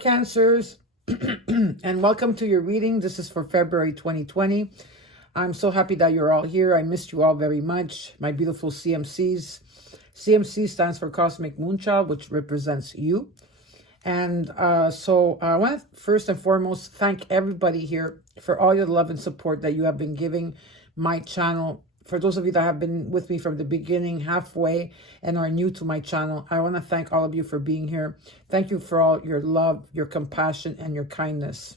Cancers, and welcome to your reading. This is for February 2020. I'm so happy that you're all here. I missed you all very much, my beautiful CMCs. CMC stands for Cosmic Moonchild, which represents you. And so I want to first and foremost thank everybody here for all your love and support that you have been giving my channel. For those of you that have been with me from the beginning, halfway, and are new to my channel, I want to thank all of you for being here. Thank you for all your love, your compassion, and your kindness.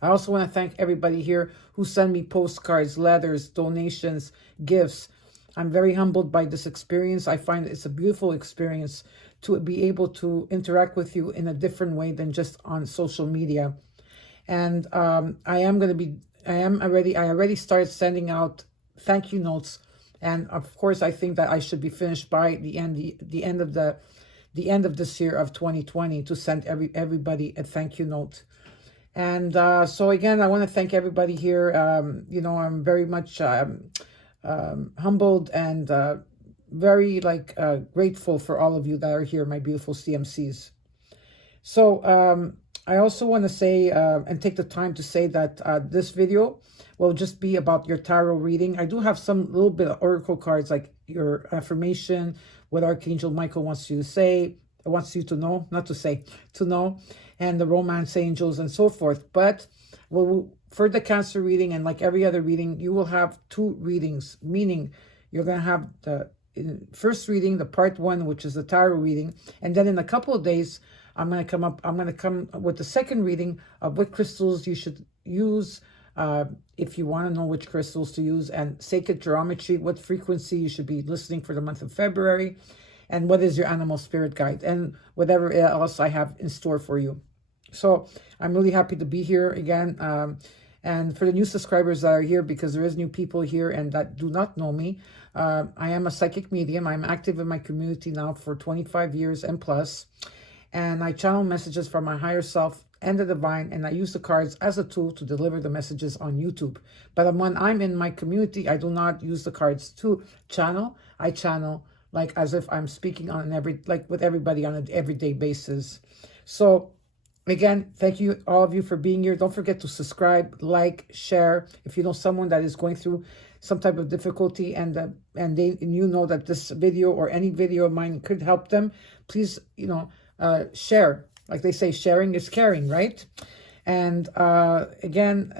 I also want to thank everybody here who send me postcards, letters, donations, gifts. I'm very humbled by this experience. I find it's a beautiful experience to be able to interact with you in a different way than just on social media. And I already started sending out thank you notes, and of course I think that I should be finished by the end of this year of 2020 to send everybody a thank you note. And so again, I want to thank everybody here. I'm very much humbled and very grateful for all of you that are here, my beautiful CMCs. So I also want to say and take the time to say that this video will just be about your tarot reading. I do have some little bit of oracle cards, like your affirmation, what Archangel Michael wants you to say, wants you to know, not to say, to know, and the romance angels and so forth. But for the Cancer reading, and like every other reading, you will have two readings, meaning you're going to have the first reading, the part one, which is the tarot reading, and then in a couple of days, I'm going to come with the second reading of what crystals you should use if you want to know which crystals to use, and sacred geometry, what frequency you should be listening for the month of February, and what is your animal spirit guide, and whatever else I have in store for you. So I'm really happy to be here again. And for the new subscribers that are here, because there is new people here and that do not know me, I am a psychic medium. I'm active in my community now for 25 years and plus. And I channel messages from my higher self and the divine, and I use the cards as a tool to deliver the messages on YouTube. But when I'm in my community, I do not use the cards to channel. I channel like as if I'm speaking on with everybody on an everyday basis. So again, thank you, all of you, for being here. Don't forget to subscribe, like, share. If you know someone that is going through some type of difficulty and you know that this video or any video of mine could help them, please, share. Like they say, sharing is caring, right? And again,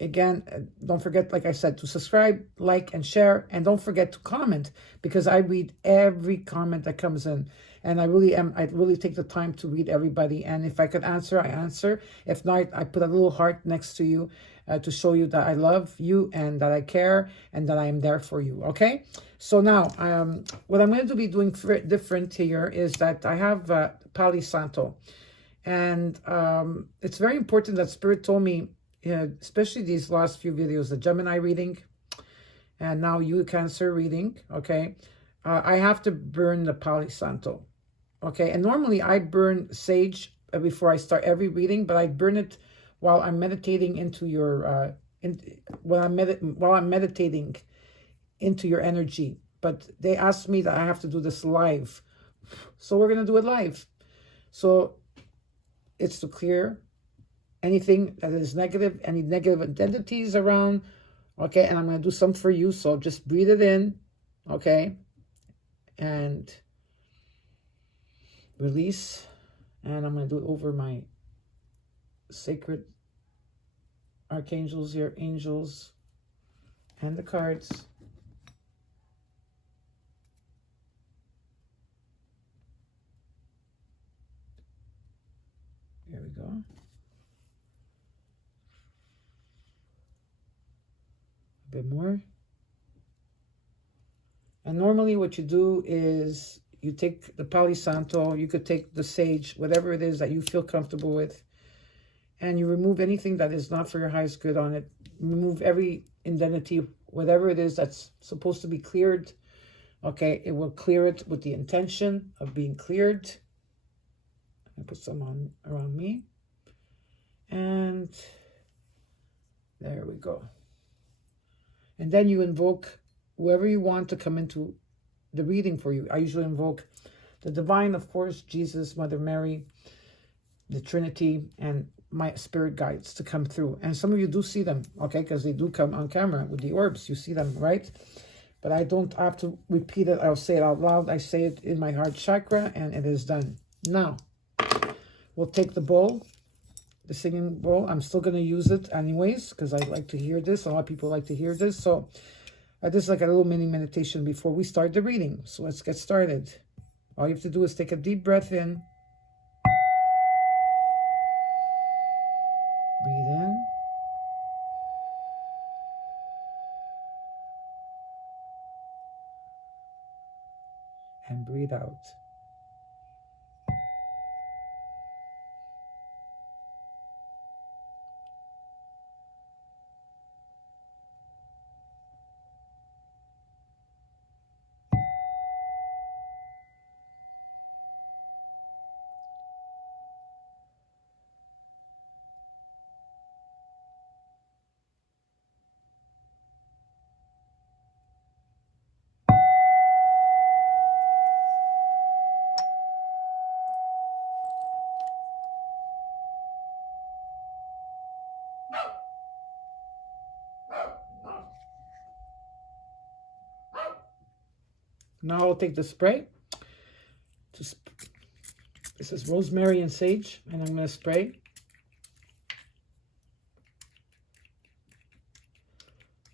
don't forget, like I said, to subscribe, like, and share. And don't forget to comment, because I read every comment that comes in. And I really take the time to read everybody. And if I could answer, I answer. If not, I put a little heart next to you to show you that I love you and that I care and that I am there for you. Okay? So now, what I'm going to be doing different here is that I have Palo Santo. And it's very important that Spirit told me, especially these last few videos, the Gemini reading, and now you Cancer reading, okay? I have to burn the Palo Santo, okay? And normally I burn sage before I start every reading, but I burn it while I'm meditating into your, while I'm meditating into your energy. But they asked me that I have to do this live, so we're gonna do it live. So it's to clear anything that is negative, any negative identities around, okay? And I'm gonna do some for you, so just breathe it in, okay? And release. And I'm going to do it over my sacred archangels here, angels, and the cards. There we go. A bit more. And normally what you do is you take the Palo Santo, you could take the sage, whatever it is that you feel comfortable with, and you remove anything that is not for your highest good on it. Remove every indemnity, whatever it is that's supposed to be cleared. Okay, it will clear it with the intention of being cleared. I put some on around me. And there we go. And then you invoke whoever you want to come into the reading for you. I usually invoke the divine, of course, Jesus, Mother Mary, the Trinity, and my spirit guides to come through. And some of you do see them, okay, because they do come on camera with the orbs. You see them, right? But I don't have to repeat it. I'll say it out loud. I say it in my heart chakra, and it is done. Now, we'll take the bowl, the singing bowl. I'm still going to use it anyways, because I like to hear this. A lot of people like to hear this. So this is like a little mini meditation before we start the reading. So let's get started. All you have to do is take a deep breath in. Breathe in. And breathe out. Now I'll take the spray. This is rosemary and sage, and I'm going to spray.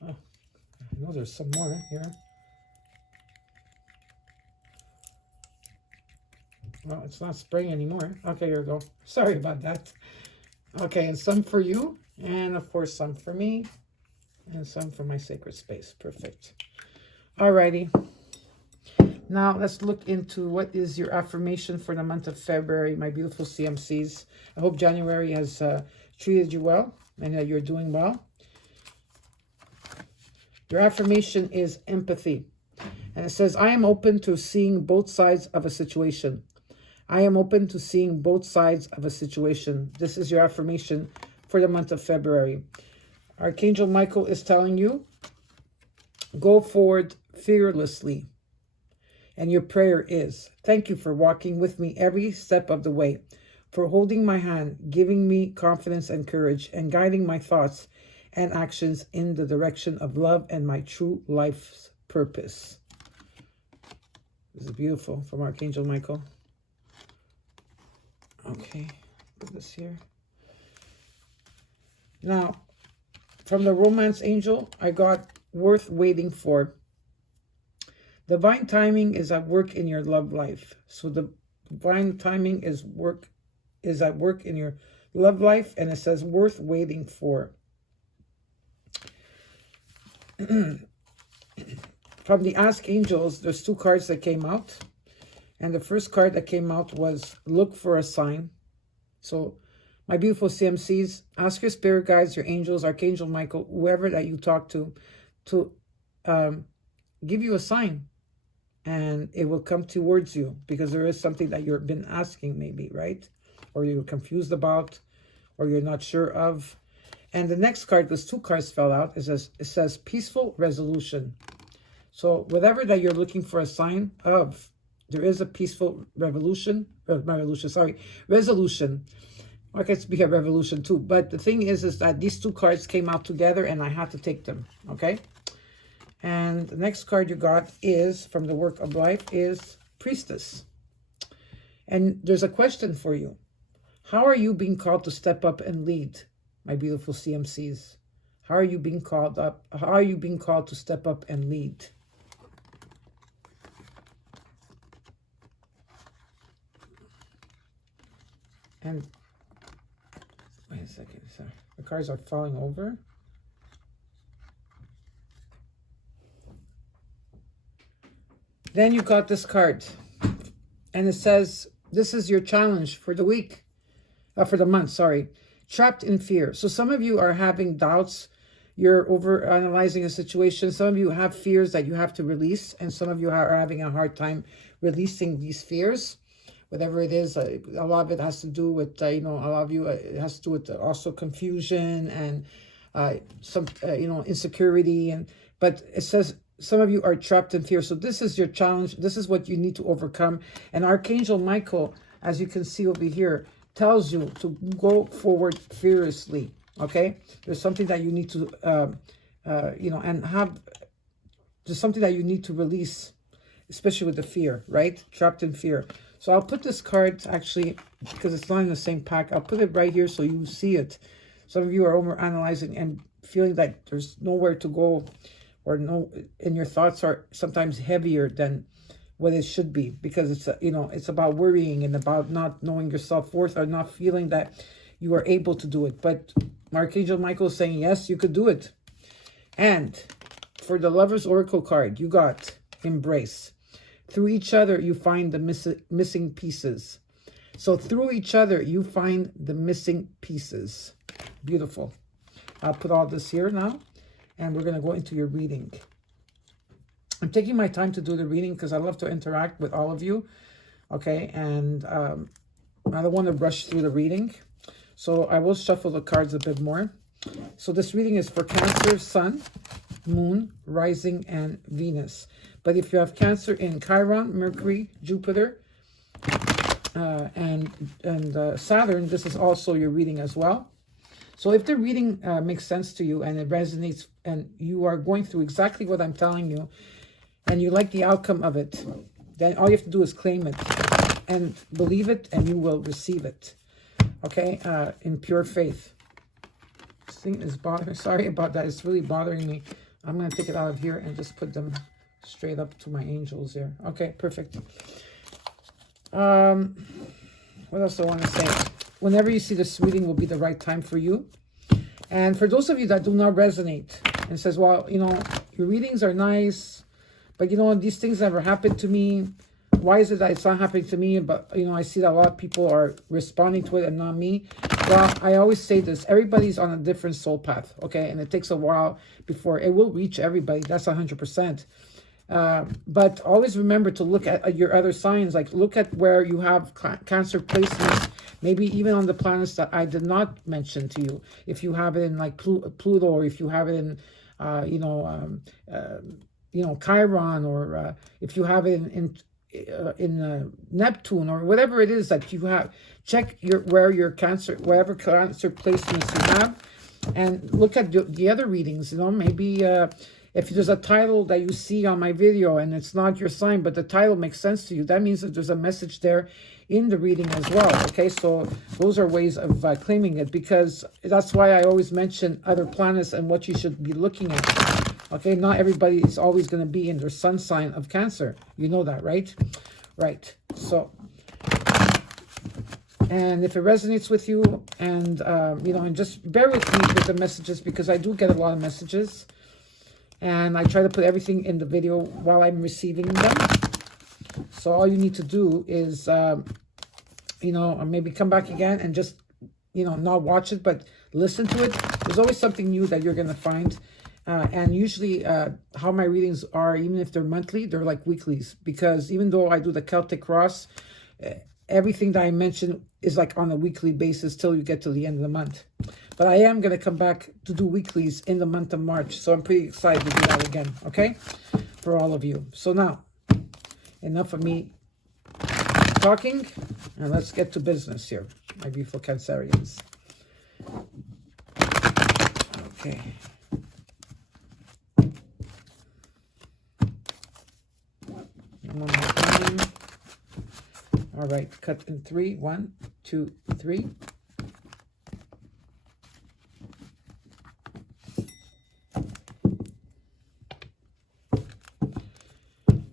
Oh, I know there's some more here. Well, it's not spraying anymore. Okay, here we go. Sorry about that. Okay, and some for you, and of course some for me, and some for my sacred space. Perfect. Alrighty. Now, let's look into what is your affirmation for the month of February, my beautiful CMCs. I hope January has treated you well and that you're doing well. Your affirmation is empathy. And it says, I am open to seeing both sides of a situation. I am open to seeing both sides of a situation. This is your affirmation for the month of February. Archangel Michael is telling you, go forward fearlessly. And your prayer is, thank you for walking with me every step of the way, for holding my hand, giving me confidence and courage, and guiding my thoughts and actions in the direction of love and my true life's purpose. This is beautiful from Archangel Michael. Okay, put this here. Now, from the Romance Angel, I got worth waiting for. Divine timing is at work in your love life. So the divine timing is at work in your love life, and it says worth waiting for. From the Ask Angels, there's two cards that came out. And the first card that came out was look for a sign. So my beautiful CMCs, ask your spirit guides, your angels, Archangel Michael, whoever that you talk to give you a sign. And it will come towards you because there is something that you've been asking maybe, right? Or you're confused about, or you're not sure of. And the next card, because two cards fell out, it says peaceful resolution. So whatever that you're looking for a sign of, there is a peaceful resolution. I guess be a revolution too. But the thing is that these two cards came out together and I had to take them, okay? And the next card you got is, from the work of life, is Priestess. And there's a question for you. How are you being called to step up and lead, my beautiful CMCs? How are you being called up? How are you being called to step up and lead? And wait a second, sorry. The cards are falling over. Then you got this card, and it says, this is your challenge for the week, for the month, sorry. Trapped in fear. So some of you are having doubts. You're over-analyzing a situation. Some of you have fears that you have to release, and some of you are having a hard time releasing these fears. Whatever it is, a lot of it has to do with, a lot of you, it has to do with also confusion and some, insecurity. But it says, some of you are trapped in fear. So this is your challenge. This is what you need to overcome. And Archangel Michael, as you can see over here, tells you to go forward fearlessly, okay? There's something that you need to, you know, and there's something that you need to release, especially with the fear, right? Trapped in fear. So I'll put this card, actually, because it's not in the same pack, I'll put it right here so you see it. Some of you are over-analyzing and feeling that there's nowhere to go, or and your thoughts are sometimes heavier than what it should be, because it's, you know, it's about worrying and about not knowing your self-worth, or not feeling that you are able to do it. But Archangel Michael is saying, yes, you could do it. And for the Lover's Oracle card, you got embrace. Through each other, you find the missing pieces. So through each other, you find the missing pieces. Beautiful. I'll put all this here now, and we're going to go into your reading. I'm taking my time to do the reading because I love to interact with all of you, okay? And I don't want to rush through the reading, so I will shuffle the cards a bit more. So this reading is for Cancer, Sun, Moon, Rising, and Venus. But if you have Cancer in Chiron, Mercury, Jupiter, and Saturn, this is also your reading as well. So if the reading makes sense to you and it resonates, and you are going through exactly what I'm telling you, and you like the outcome of it, then all you have to do is claim it and believe it, and you will receive it, okay, in pure faith. This thing is bothering, sorry about that, it's really bothering me. I'm going to take it out of here and just put them straight up to my angels here. Okay, perfect. What else do I want to say? Whenever you see this reading will be the right time for you. And for those of you that do not resonate and says, well, you know, your readings are nice, but, you know, these things never happened to me. Why is it that it's not happening to me? But, you know, I see that a lot of people are responding to it and not me. Well, I always say this. Everybody's on a different soul path, okay? And it takes a while before it will reach everybody. That's 100%. But always remember to look at your other signs. Like, look at where you have Cancer placements. Maybe even on the planets that I did not mention to you. If you have it in, like, Pluto, or if you have it in, you know, Chiron, or if you have it in Neptune, or whatever it is that you have. Check where your Cancer, wherever Cancer placements you have, and look at the other readings. You know, maybe if there's a title that you see on my video and it's not your sign, but the title makes sense to you, that means that there's a message there in the reading as well. Okay, so those are ways of claiming it, because that's why I always mention other planets and what you should be looking at. Okay, not everybody is always going to be in their sun sign of Cancer. You know that, right? Right. So, and if it resonates with you, and, you know, and just bear with me with the messages, because I do get a lot of messages. And I try to put everything in the video while I'm receiving them. So all you need to do is, you know, maybe come back again and just, you know, not watch it, but listen to it. There's always something new that you're going to find. And usually how my readings are, even if they're monthly, they're like weeklies. Because even though I do the Celtic Cross, everything that I mention is like on a weekly basis till you get to the end of the month. But I am going to come back to do weeklies in the month of March. So I'm pretty excited to do that again, okay? For all of you. So now, enough of me talking. And let's get to business here, my beautiful Cancerians. Okay. One more time. All right, cut in 3. 1, 2, 3.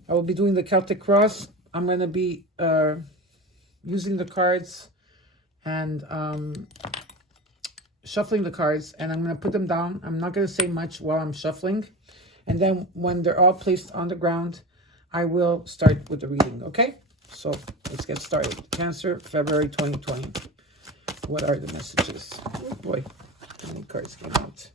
I will be doing the Celtic Cross. I'm going to be using the cards and shuffling the cards, and I'm going to put them down. I'm not going to say much while I'm shuffling. And then when they're all placed on the ground, I will start with the reading, okay? So let's get started. Cancer, February 2020. What are the messages? Oh boy, how many cards came out?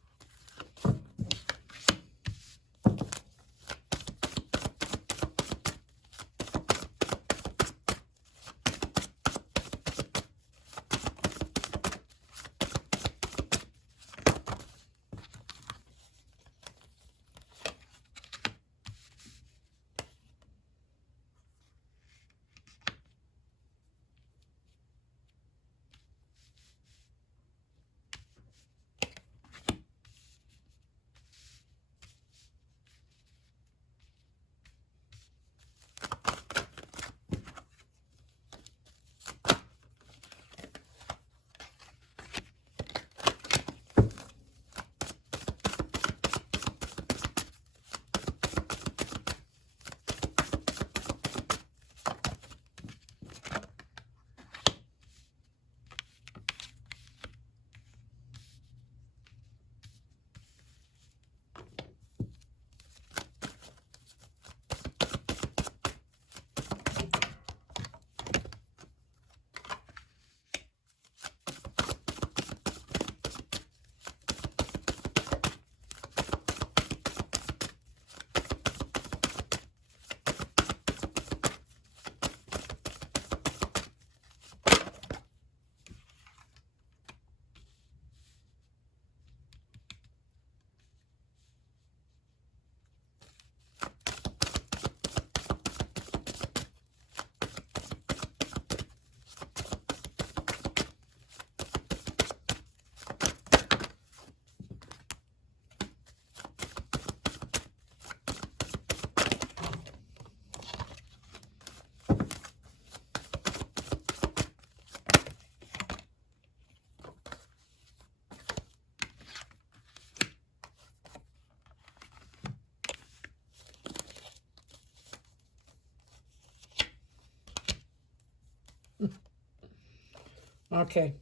Okay.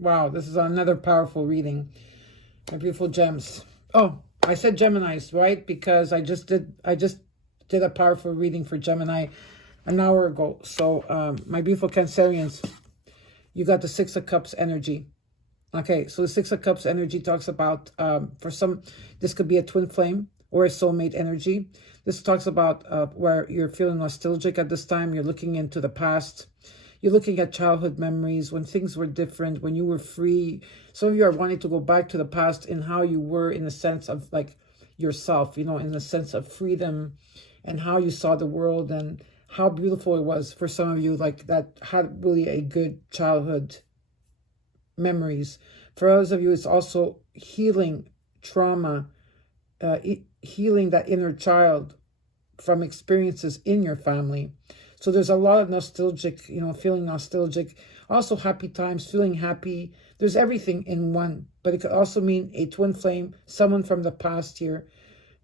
Wow, this is another powerful reading. My beautiful gems. Oh, I said Geminis, right? Because I just did a powerful reading for Gemini an hour ago. So my beautiful Cancerians, you got the Six of Cups energy. Okay, so the Six of Cups energy talks about, for some, this could be a twin flame or a soulmate energy. This talks about where you're feeling nostalgic at this time. You're looking into the past. You're looking at childhood memories, when things were different, when you were free. Some of you are wanting to go back to the past in how you were in the sense of like yourself, you know, in the sense of freedom and how you saw the world and how beautiful it was for some of you, like that had really a good childhood memories. For others of you, it's also healing trauma, healing that inner child from experiences in your family. So there's a lot of nostalgic, you know, feeling nostalgic. Also happy times, feeling happy. There's everything in one. But it could also mean a twin flame, someone from the past here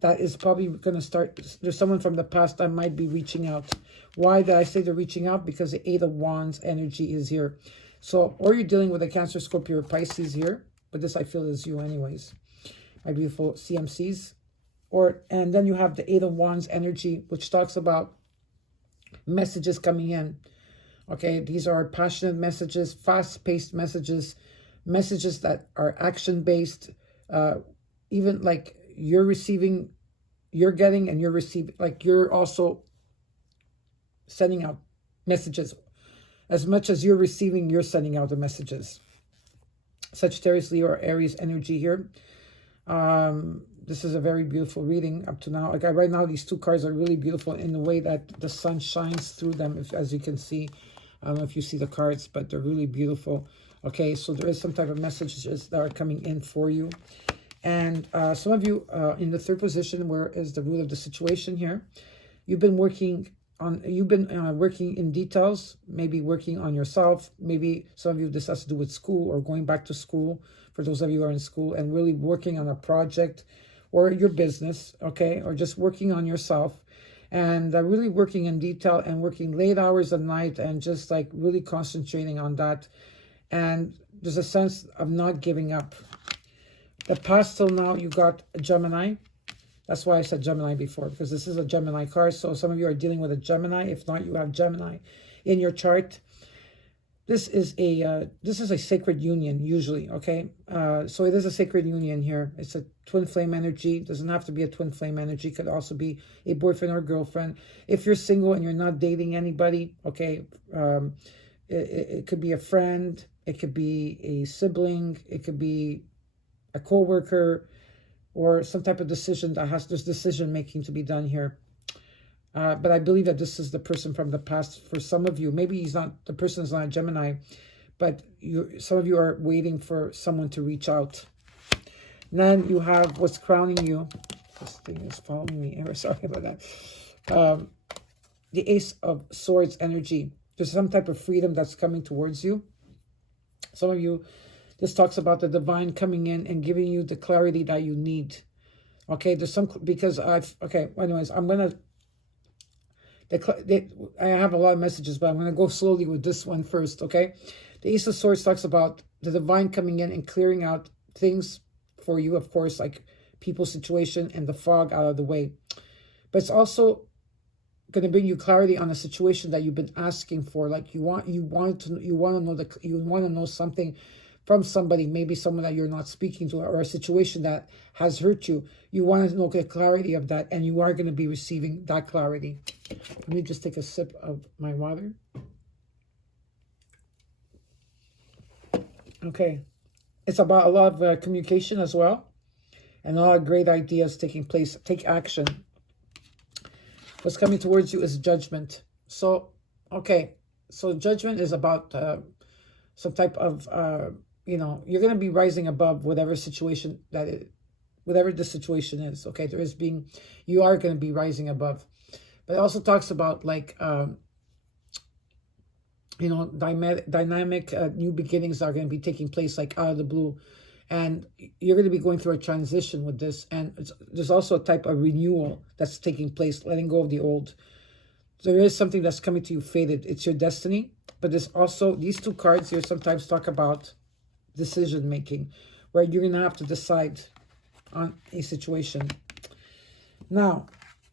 that is probably going to start. There's someone from the past that might be reaching out. Why did I say they're reaching out? Because the Eight of Wands energy is here. So, or you're dealing with a Cancer, Scorpio, or Pisces here. But this I feel is you anyways. My beautiful CMCs. And then you have the Eight of Wands energy, which talks about messages coming in. Okay, these are passionate messages, fast-paced messages, messages that are action-based, even like you're receiving, you're getting, and you're receiving, like you're also sending out messages. As much as you're receiving, you're sending out the messages. Sagittarius, Leo, or Aries energy here. This is a very beautiful reading up to now. Like right now, these two cards are really beautiful in the way that the sun shines through them, as you can see. I don't know if you see the cards, but they're really beautiful. Okay, so there is some type of messages that are coming in for you. And some of you in the third position, where is the root of the situation here. You've been working working in details, maybe working on yourself. Maybe some of you, this has to do with school or going back to school, for those of you who are in school, and really working on a project or your business, okay, or just working on yourself, and really working in detail and working late hours at night and just like really concentrating on that. And there's a sense of not giving up. The past till now, you got a Gemini. That's why I said Gemini before, because this is a Gemini card. So some of you are dealing with a Gemini. If not, you have Gemini in your chart. This is a sacred union, usually, okay? So it is a sacred union here. It's a twin flame energy. It doesn't have to be a twin flame energy. It could also be a boyfriend or girlfriend. If you're single and you're not dating anybody, okay, it could be a friend. It could be a sibling. It could be a co-worker, or some type of decision there's decision making to be done here. But I believe that this is the person from the past for some of you. Maybe the person is not a Gemini, but some of you are waiting for someone to reach out. And then you have what's crowning you. This thing is following me. Sorry about that. The Ace of Swords energy. There's some type of freedom that's coming towards you. Some of you, this talks about the divine coming in and giving you the clarity that you need. Okay, there's some, because anyways, I'm going to, I have a lot of messages, but I'm going to go slowly with this one first, okay? The Ace of Swords talks about the divine coming in and clearing out things for you, of course, like people's situation and the fog out of the way. But it's also going to bring you clarity on a situation that you've been asking for. Like you want to know something from somebody, maybe someone that you're not speaking to, or a situation that has hurt you. You want to know the clarity of that, and you are going to be receiving that clarity. Let me just take a sip of my water. Okay. It's about a lot of communication as well, and a lot of great ideas taking place. Take action. What's coming towards you is judgment. So, okay. So judgment is about some type of, you're going to be rising above whatever situation whatever the situation is. Okay. You are going to be rising above. But it also talks about like, dynamic new beginnings are going to be taking place like out of the blue. And you're going to be going through a transition with this. And there's also a type of renewal that's taking place, letting go of the old. There is something that's coming to you fated. It's your destiny. But there's also, these two cards here sometimes talk about decision making, where you're going to have to decide on a situation. Now,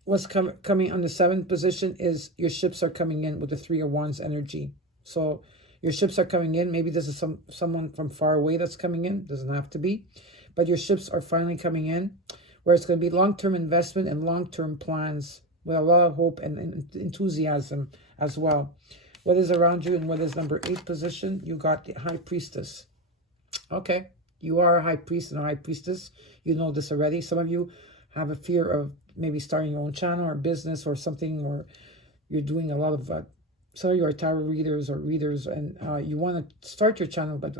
what's coming on the 7th position is your ships are coming in with the 3 of Wands energy. So your ships are coming in. Maybe this is someone from far away that's coming in. Doesn't have to be. But your ships are finally coming in, where it's going to be long-term investment and long-term plans with a lot of hope and enthusiasm as well. What is around you and what is number 8 position? You got the High Priestess. Okay, you are a High Priest and a High Priestess. You know this already. Some of you have a fear of maybe starting your own channel or business or something, or you're doing a lot of, some of you are tarot readers or readers, and you want to start your channel, but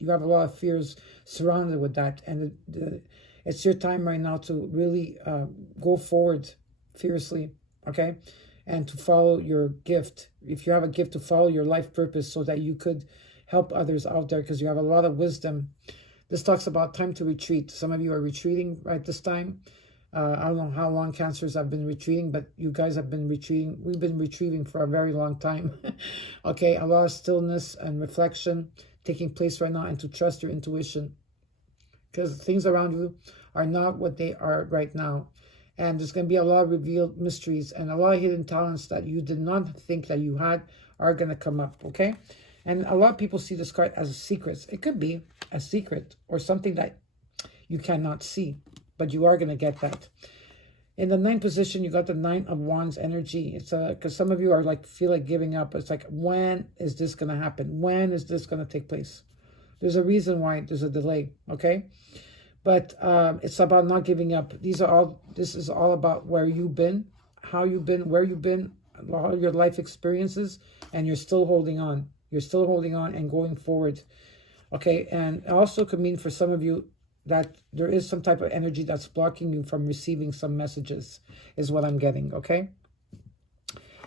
you have a lot of fears surrounded with that. And it's your time right now to really go forward fiercely, okay? And to follow your gift. If you have a gift, to follow your life purpose so that you could help others out there, because you have a lot of wisdom. This talks about time to retreat. Some of you are retreating right this time. I don't know how long cancers have been retreating, but you guys have been retreating. We've been retreating for a very long time. Okay, a lot of stillness and reflection taking place right now, and to trust your intuition, because things around you are not what they are right now. And there's going to be a lot of revealed mysteries and a lot of hidden talents that you did not think that you had are going to come up, okay? And a lot of people see this card as a secret. It could be a secret or something that you cannot see, but you are going to get that. In the 9th position, you got the 9 of Wands energy. It's because some of you are like, feel like giving up. It's like, when is this going to happen? When is this going to take place? There's a reason why there's a delay, okay? But it's about not giving up. This is all about where you've been, how you've been, where you've been, all your life experiences, and you're still holding on. You're still holding on and going forward. Okay, and it also could mean for some of you that there is some type of energy that's blocking you from receiving some messages, is what I'm getting, okay?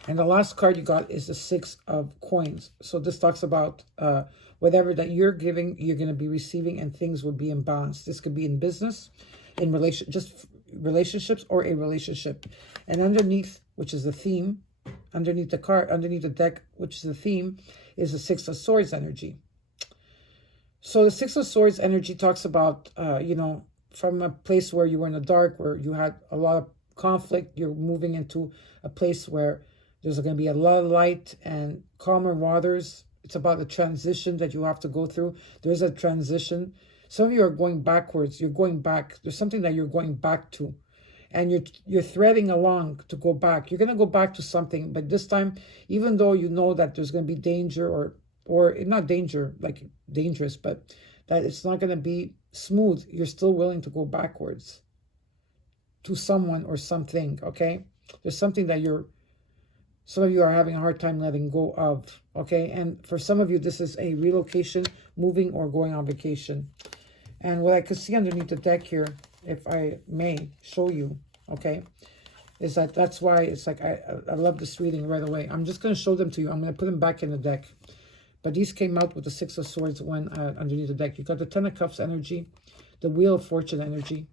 And the last card you got is the 6 of Coins. So this talks about whatever that you're giving, you're going to be receiving, and things will be in balance. This could be in business, in relationships, or a relationship. And underneath, which is the theme, underneath the card, underneath the deck, which is the theme, is the 6 of Swords energy. So the 6 of Swords energy talks about, you know, from a place where you were in the dark, where you had a lot of conflict, you're moving into a place where there's going to be a lot of light and calmer waters. It's about the transition that you have to go through. There's a transition. Some of you are going backwards. You're going back. There's something that you're going back to. And you're threading along to go back. You're going to go back to something. But this time, even though you know that there's going to be danger, or not danger, like dangerous, but that it's not going to be smooth, you're still willing to go backwards to someone or something, okay? There's something that some of you are having a hard time letting go of, okay? And for some of you, this is a relocation, moving, or going on vacation. And what I could see underneath the deck here, if I may show you, okay, is that's why it's like, I love this reading right away. I'm just going to show them to you. I'm going to put them back in the deck. But these came out with the 6 of Swords when underneath the deck. You got the 10 of Cups energy, the Wheel of Fortune energy,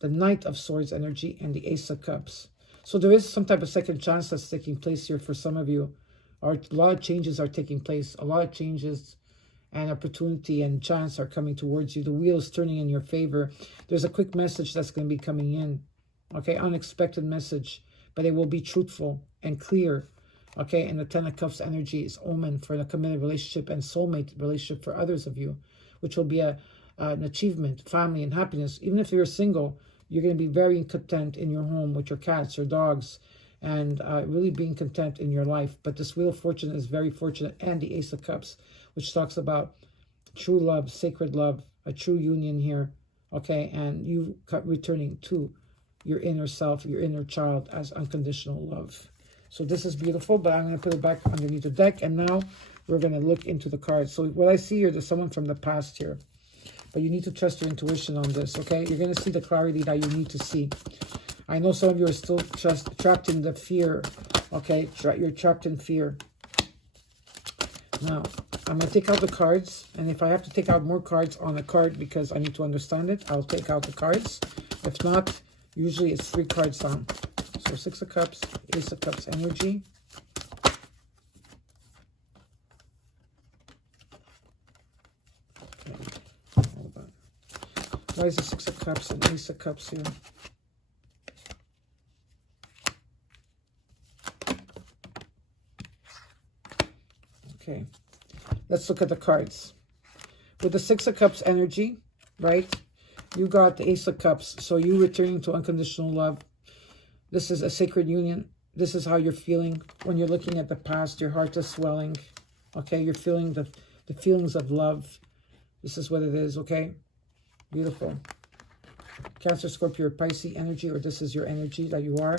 the Knight of Swords energy, and the Ace of Cups. So there is some type of second chance that's taking place here for some of you. A lot of changes are taking place. A lot of changes and opportunity and chance are coming towards you. The wheel is turning in your favor. There's a quick message that's going to be coming in. Okay, unexpected message. But it will be truthful and clear. Okay, and the 10 of Cups energy is omen for the committed relationship and soulmate relationship for others of you, which will be an achievement, family, and happiness. Even if you're single, you're going to be very content in your home with your cats, your dogs, and really being content in your life. But this Wheel of Fortune is very fortunate, and the Ace of Cups, which talks about true love, sacred love, a true union here, okay, and you returning to your inner self, your inner child as unconditional love. So this is beautiful, but I'm going to put it back underneath the deck, and now we're going to look into the cards. So what I see here, there's someone from the past here, but you need to trust your intuition on this, okay? You're going to see the clarity that you need to see. I know some of you are still trapped in the fear, okay? You're trapped in fear. Now, I'm going to take out the cards, and if I have to take out more cards on a card because I need to understand it, I'll take out the cards. If not, usually it's 3 cards down. So 6 of Cups, Ace of Cups energy, Why is the Six of Cups and Ace of Cups here? Okay, let's look at the cards. With the Six of Cups energy, right? You got the Ace of Cups, so you returning to unconditional love. This is a sacred union. This is how you're feeling when you're looking at the past. Your heart is swelling, okay? You're feeling the feelings of love. This is what it is, okay? Beautiful. Cancer, Scorpio, or Pisces energy, or this is your energy that you are.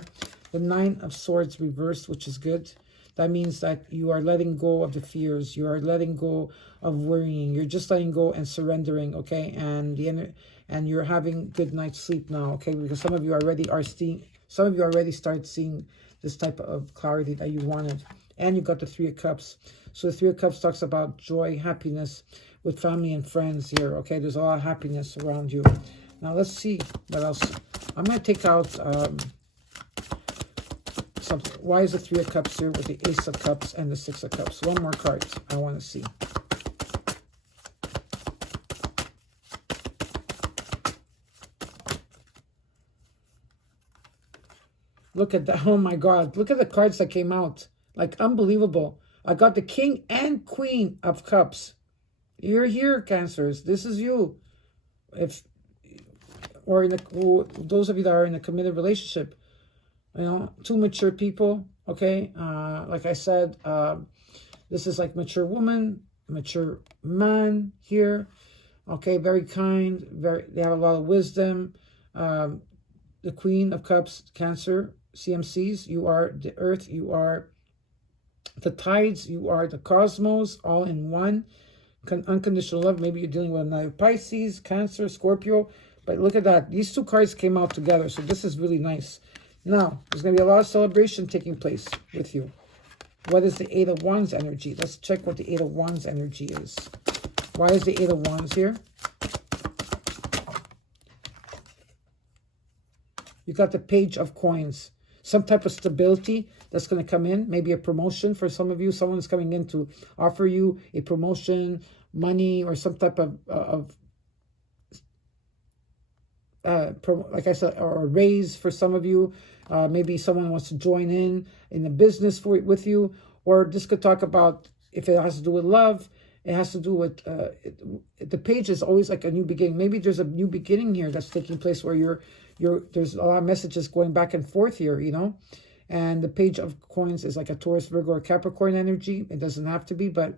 The Nine of Swords reversed, which is good. That means that you are letting go of the fears. You are letting go of worrying. You're just letting go and surrendering, okay? And you're having good night's sleep now, okay? Because some of you already are seeing, some of you already start seeing this type of clarity that you wanted. And you got the Three of Cups. So the Three of Cups talks about joy, happiness with family and friends here, okay? There's a lot of happiness around you. Now let's see what else. I'm going to take out something. Why is the Three of Cups here with the Ace of Cups and the Six of Cups? One more card I want to see. Look at that. Oh my God. Look at the cards that came out. Like, unbelievable. I got the King and Queen of Cups. You're here, Cancers. This is you. Or those of you that are in a committed relationship. You know, two mature people, okay? Like I said, this is like mature woman, mature man here, okay? Very kind, they have a lot of wisdom. The Queen of Cups, Cancer, CMCs, you are the earth, you are the tides, you are the cosmos, all in one. Unconditional love, maybe you're dealing with another Pisces, Cancer, Scorpio, but look at that. These two cards came out together, so this is really nice. Now, there's going to be a lot of celebration taking place with you. What is the Eight of Wands energy? Let's check what the Eight of Wands energy is. Why is the Eight of Wands here? You got the Page of Coins. Some type of stability that's going to come in. Maybe a promotion for some of you. Someone is coming in to offer you a promotion, money, or some type of like I said, or a raise for some of you. Maybe someone wants to join in the business with you. Or this could talk about, if it has to do with love, it has to do with, the page is always like a new beginning. Maybe there's a new beginning here that's taking place where there's a lot of messages going back and forth here, you know. And the Page of Coins is like a Taurus, Virgo, or Capricorn energy. It doesn't have to be, but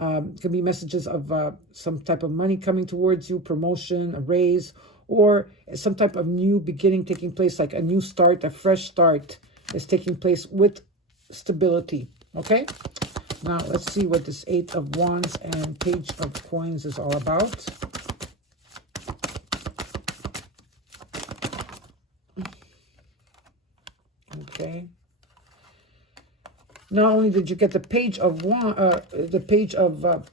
it can be messages of some type of money coming towards you, promotion, a raise, or some type of new beginning taking place, like a new start, a fresh start is taking place with stability, okay? Now, let's see what this Eight of Wands and Page of Coins is all about. Okay. Not only did you get the Page of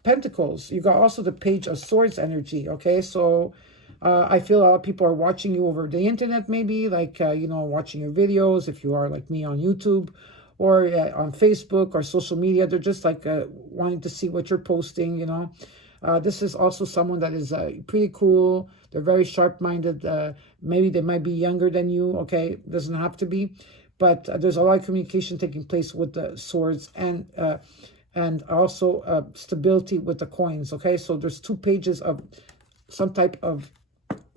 Pentacles, you got also the Page of Swords energy, okay? So I feel a lot of people are watching you over the internet, maybe, like, you know, watching your videos, if you are like me on YouTube, or on Facebook or social media. They're just like wanting to see what you're posting, you know. This is also someone that is pretty cool. They're very sharp-minded. Maybe they might be younger than you, okay? Doesn't have to be. But there's a lot of communication taking place with the swords and also stability with the coins, okay? So there's two pages of some type of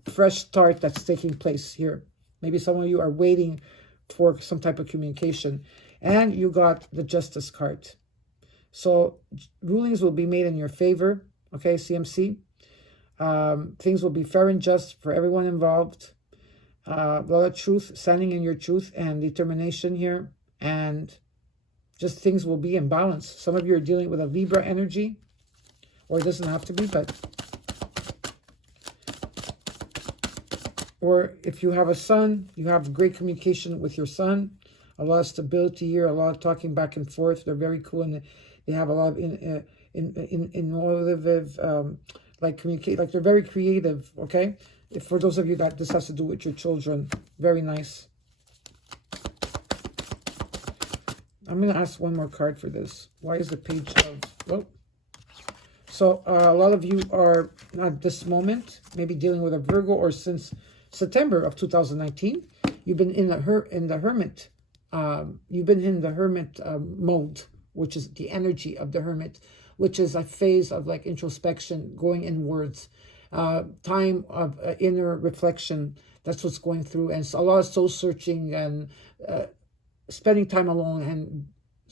fresh start that's taking place here. Maybe some of you are waiting for some type of communication. And you got the Justice card. So rulings will be made in your favor, okay, CMC. Things will be fair and just for everyone involved. A lot of truth, standing in your truth and determination here. And just things will be in balance. Some of you are dealing with a Libra energy, or it doesn't have to be, but... Or if you have a son, you have great communication with your son. A lot of stability here, a lot of talking back and forth. They're very cool, and they have a lot of innovative, like communicate, like they're very creative. Okay, for those of you that this has to do with your children, very nice. I'm gonna ask one more card for this. Why is the Page of So a lot of you are at this moment maybe dealing with a Virgo, or since September of 2019, you've been in the hermit. You've been in the hermit mode, which is the energy of the hermit, which is a phase of like introspection, going inwards, time of inner reflection. That's what's going through, and a lot of soul searching and spending time alone, and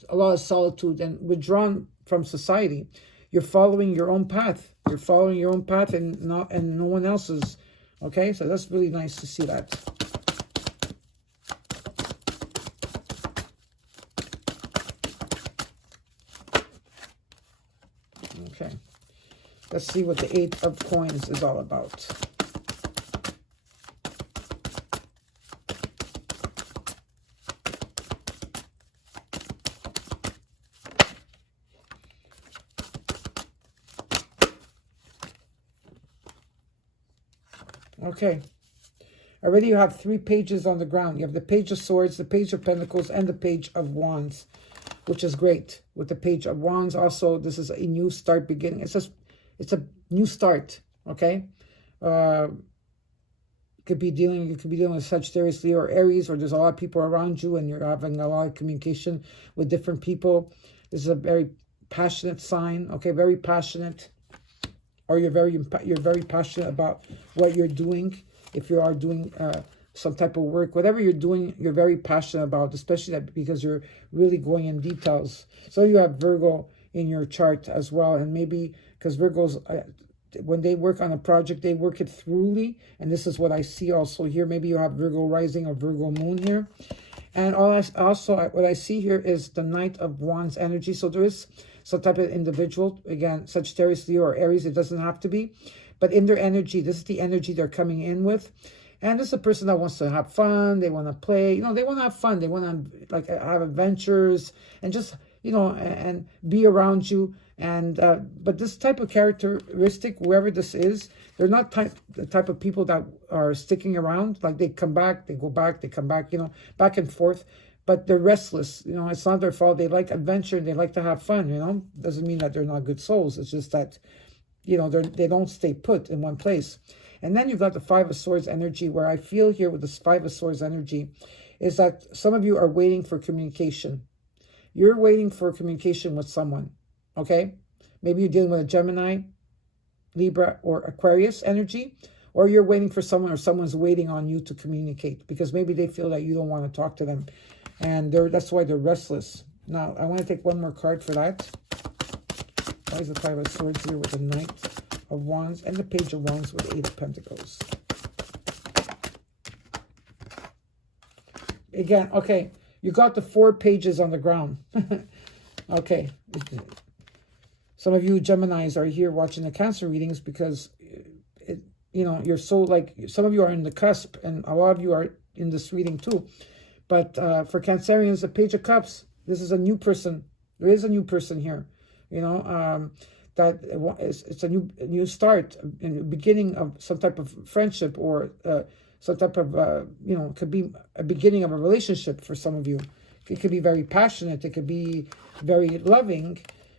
a lot of solitude and withdrawn from society. You're following your own path. You're following your own path and no one else's. Okay, so that's really nice to see that. Okay, let's see what the 8 of Coins is all about. Okay, already you have 3 pages on the ground. You have the Page of Swords, the Page of Pentacles, and the Page of Wands, which is great. With the Page of Wands, also, this is a new start beginning. It's a new start. Okay, you could be dealing with Sagittarius, Leo, or Aries, or there's a lot of people around you, and you're having a lot of communication with different people. This is a very passionate sign. Okay, very passionate. Or you're very passionate about what you're doing. If you are doing some type of work, whatever you're doing, you're very passionate about, especially that because you're really going in details. So you have Virgo in your chart as well, and maybe because Virgos, when they work on a project, they work it thoroughly, and this is what I see also here. Maybe you have Virgo rising or Virgo moon here. And also what I see here is the Knight of Wands energy. So there is some type of individual, again, Sagittarius, Leo, or Aries, it doesn't have to be. But in their energy, this is the energy they're coming in with. And this is a person that wants to have fun. They want to play. You know, they want to have fun. They want to like have adventures and just, you know, and be around you. And but this type of characteristic, whoever this is, they're not the type of people that are sticking around. Like they come back, they go back, they come back, you know, back and forth. But they're restless. You know, it's not their fault. They like adventure and they like to have fun, you know. Doesn't mean that they're not good souls. It's just that, you know, they don't stay put in one place. And then you've got the 5 of Swords energy, where I feel here with this 5 of Swords energy is that some of you are waiting for communication. You're waiting for communication with someone, okay? Maybe you're dealing with a Gemini, Libra, or Aquarius energy, or you're waiting for someone, or someone's waiting on you to communicate because maybe they feel that you don't want to talk to them. And that's why they're restless. Now, I want to take one more card for that. Why is the 5 of Swords here with the Knight of Wands and the Page of Wands with the 8 of Pentacles? Again, okay, you got the 4 pages on the ground. Okay. Some of you Geminis are here watching the Cancer readings because, you know, you're so like, some of you are in the cusp and a lot of you are in this reading too. But for Cancerians, the Page of Cups, this is a new person. There is a new person here, you know, that it's a new start, a beginning of some type of friendship or some type of, you know, it could be a beginning of a relationship for some of you. It could be very passionate. It could be very loving.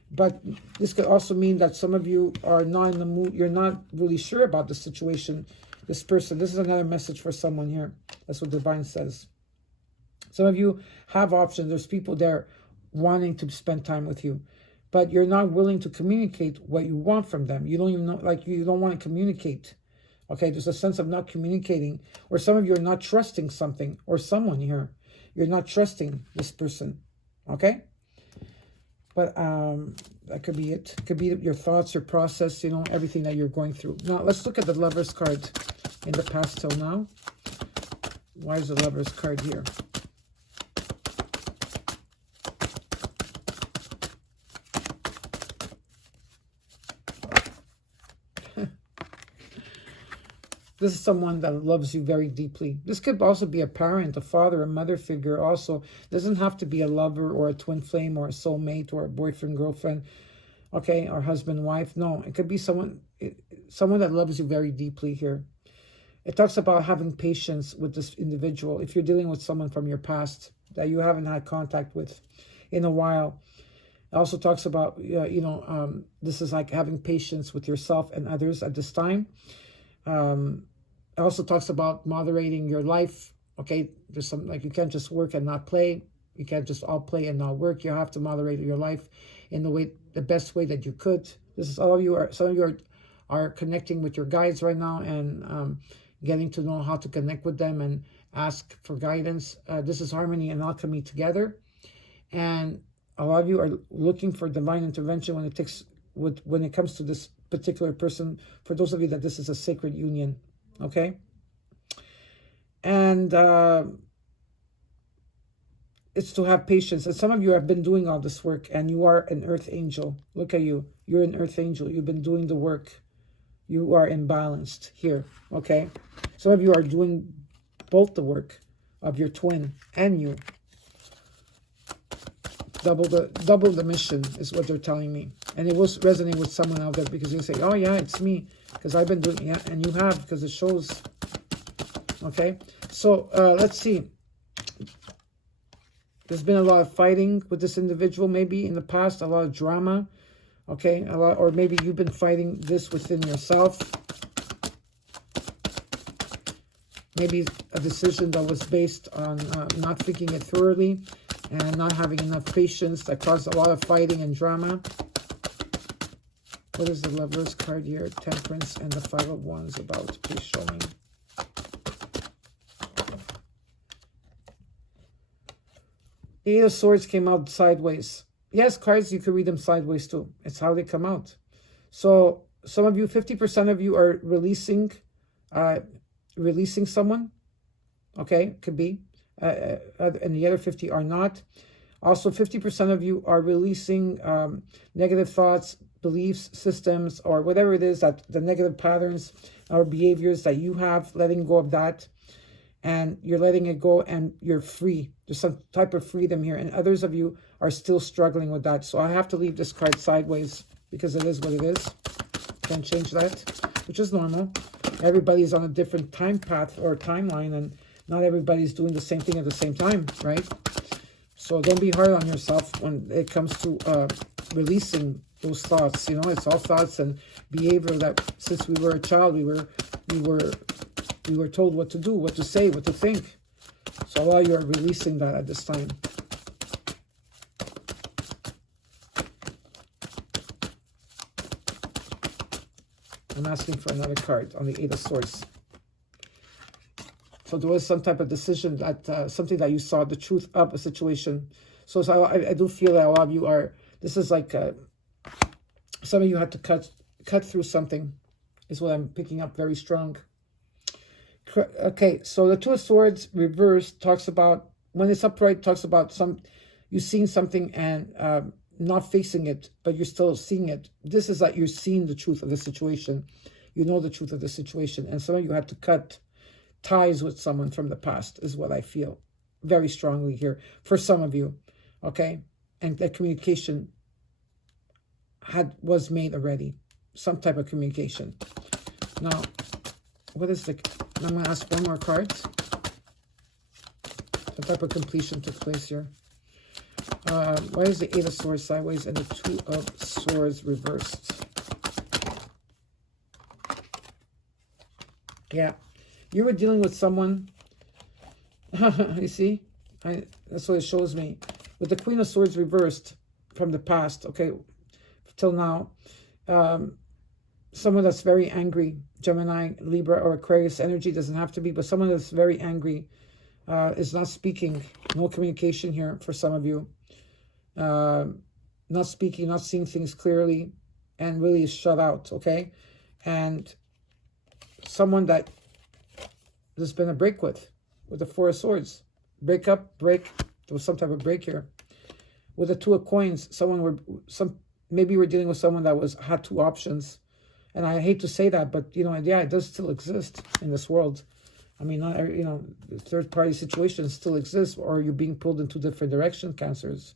But this could also mean that some of you are not in the mood. You're not really sure about the situation, this person. This is another message for someone here. That's what Divine says. Some of you have options. There's people there wanting to spend time with you, but you're not willing to communicate what you want from them. You don't even know, like you don't want to communicate. Okay, there's a sense of not communicating, or some of you are not trusting something or someone here. You're not trusting this person. Okay, but that could be it. It could be your thoughts, your process, you know, everything that you're going through. Now, let's look at the Lover's card in the past till now. Why is the Lover's card here? This is someone that loves you very deeply. This could also be a parent, a father, a mother figure also. It doesn't have to be a lover or a twin flame or a soulmate or a boyfriend, girlfriend, okay, or husband, wife. No, it could be someone that loves you very deeply here. It talks about having patience with this individual. If you're dealing with someone from your past that you haven't had contact with in a while, also talks about, this is like having patience with yourself and others at this time. It also talks about moderating your life. Okay, there's some, like, you can't just work and not play. You can't just all play and not work. You have to moderate your life in the best way that you could. This is some of you are connecting with your guides right now, and getting to know how to connect with them and ask for guidance. This is harmony and alchemy together. And a lot of you are looking for divine intervention when it comes to this particular person. For those of you that this is a sacred union, okay? And it's to have patience. And some of you have been doing all this work, and you are an earth angel. Look at you. You're an earth angel. You've been doing the work. You are imbalanced here, okay? Some of you are doing both the work of your twin and you. Double the mission is what they're telling me. And it will resonate with someone out there, because you say, oh yeah, it's me, because I've been doing, yeah, and you have, because it shows. Okay, so let's see. There's been a lot of fighting with this individual, maybe in the past, a lot of drama. Okay, or maybe you've been fighting this within yourself. Maybe a decision that was based on not thinking it thoroughly and not having enough patience, that caused a lot of fighting and drama. What is the Lover's card here? Temperance and the Five of Wands about. Please show me. The Eight of Swords came out sideways. Yes, cards, you could read them sideways too. It's how they come out. So some of you, 50% of you are releasing someone. Okay, could be. And the other 50 are not. Also, 50% of you are releasing negative thoughts, beliefs, systems, or whatever it is, that the negative patterns or behaviors that you have, letting go of that. And you're letting it go, and you're free. There's some type of freedom here. And others of you are still struggling with that. So I have to leave this card sideways, because it is what it is. Can't change that, which is normal. Everybody's on a different time path or timeline, and not everybody's doing the same thing at the same time, right? So don't be hard on yourself when it comes to releasing those thoughts. It's all thoughts and behavior that, since we were a child, we were told what to do, what to say, what to think. So a lot of you are releasing that at this time. I'm asking for another card on the Eight of Swords. So there was some type of decision, that something that you saw the truth of a situation. So I do feel that a lot of you are, this is like, some of you had to cut through something, is what I'm picking up very strong. Okay, so the Two of Swords reversed talks about, when it's upright, talks about you seeing something and not facing it, but you're still seeing it. This is that you're seeing the truth of the situation. You know the truth of the situation. And some of you had to cut ties with someone from the past, is what I feel very strongly here for some of you. Okay, and that communication was made already, some type of communication. Now, what is I'm going to ask one more card. What type of completion took place here? Why is the Eight of Swords sideways and the Two of Swords reversed? Yeah, you were dealing with someone. You see, that's what it shows me. With the Queen of Swords reversed from the past, okay, till now, someone that's very angry, Gemini, Libra, or Aquarius energy, doesn't have to be, but someone that's very angry, is not speaking. No communication here for some of you. Not speaking, not seeing things clearly, and really is shut out, okay? And someone that there's been a break with the Four of Swords. Break up, break. There was some type of break here. With the Two of Coins, maybe we're dealing with someone that had two options. And I hate to say that, but, yeah, it does still exist in this world. I mean, not every, third-party situations still exist, or you're being pulled in two different directions, Cancers.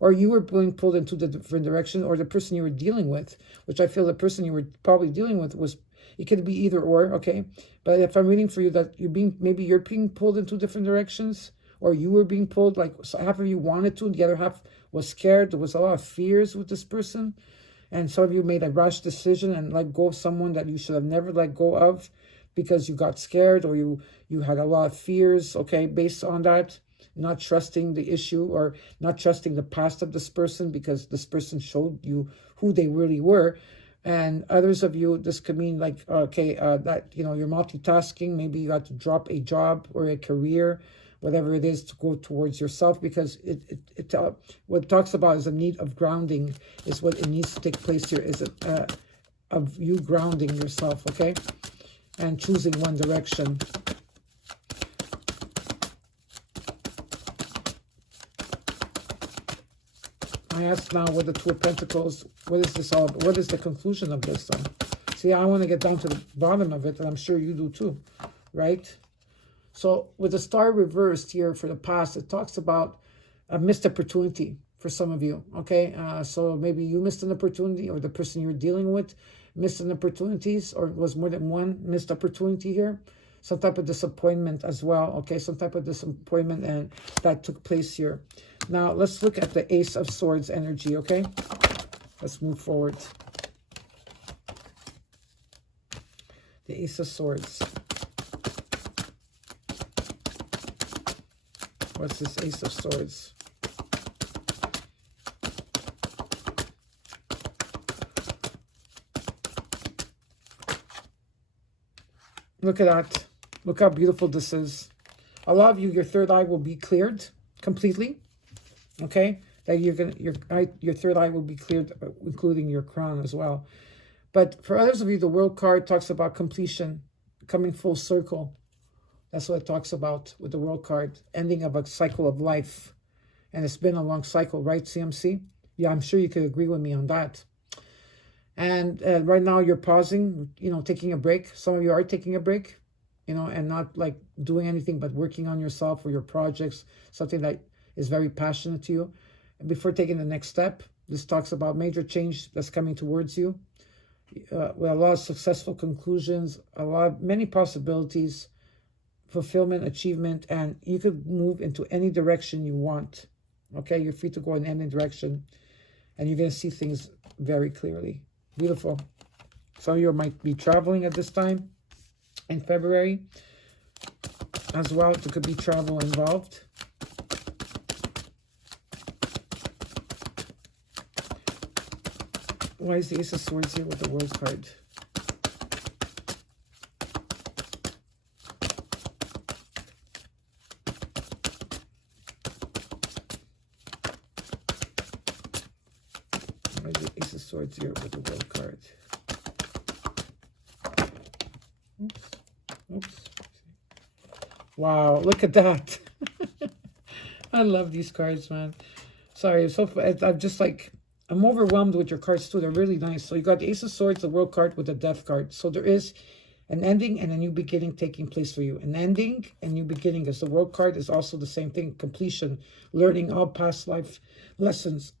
Or you were being pulled into the different direction, or the person you were dealing with, which I feel the person you were probably dealing with it could be either or, okay? But if I'm reading for you that maybe you're being pulled in two different directions, or you were being pulled, like so half of you wanted to, and the other half was scared. There was a lot of fears with this person. And some of you made a rash decision and let go of someone that you should have never let go of because you got scared, or you had a lot of fears, okay, based on that. Not trusting the issue, or not trusting the past of this person because this person showed you who they really were. And others of you, this could mean like, okay, that, you know, you're multitasking. Maybe you got to drop a job or a career, whatever it is, to go towards yourself, because what it talks about is a need of grounding is what it needs to take place here, is of you grounding yourself, okay, and choosing one direction. I ask now with the Two of Pentacles, what is this all about? What is the conclusion of this? See, I want to get down to the bottom of it, and I'm sure you do too, right? So with the Star reversed here for the past, it talks about a missed opportunity for some of you, okay? So maybe you missed an opportunity, or the person you're dealing with missed an opportunities, or was more than one missed opportunity here. Some type of disappointment as well, okay? Some type of disappointment and that took place here. Now, let's look at the Ace of Swords energy, okay? Let's move forward. The Ace of Swords. What's this Ace of Swords? Look at that. Look how beautiful this is. A lot of you, your third eye will be cleared completely. Okay? That your third eye will be cleared, including your crown as well. But for others of you, the World card talks about completion, coming full circle. That's what it talks about with the World card. Ending of a cycle of life. And it's been a long cycle, right, CMC? Yeah, I'm sure you could agree with me on that. And right now you're pausing, you know, taking a break. Some of you are taking a break, you know, and not like doing anything but working on yourself or your projects, something that is very passionate to you. And before taking the next step, this talks about major change that's coming towards you. With a lot of successful conclusions, many possibilities, fulfillment, achievement, and you could move into any direction you want. Okay, you're free to go in any direction, and you're going to see things very clearly. Beautiful. Some of you might be traveling at this time in February as well. There could be travel involved. Why is the Ace of Swords here with the World card? Why is the Ace of Swords here with the World card? Oops. Oops. Wow, look at that. I love these cards, man. Sorry, I'm just like, I'm overwhelmed with your cards too. They're really nice. So you got the Ace of Swords, the World card with the Death card. So there is an ending and a new beginning taking place for you. An ending and new beginning, as the World card is also the same thing. Completion, learning all past life lessons.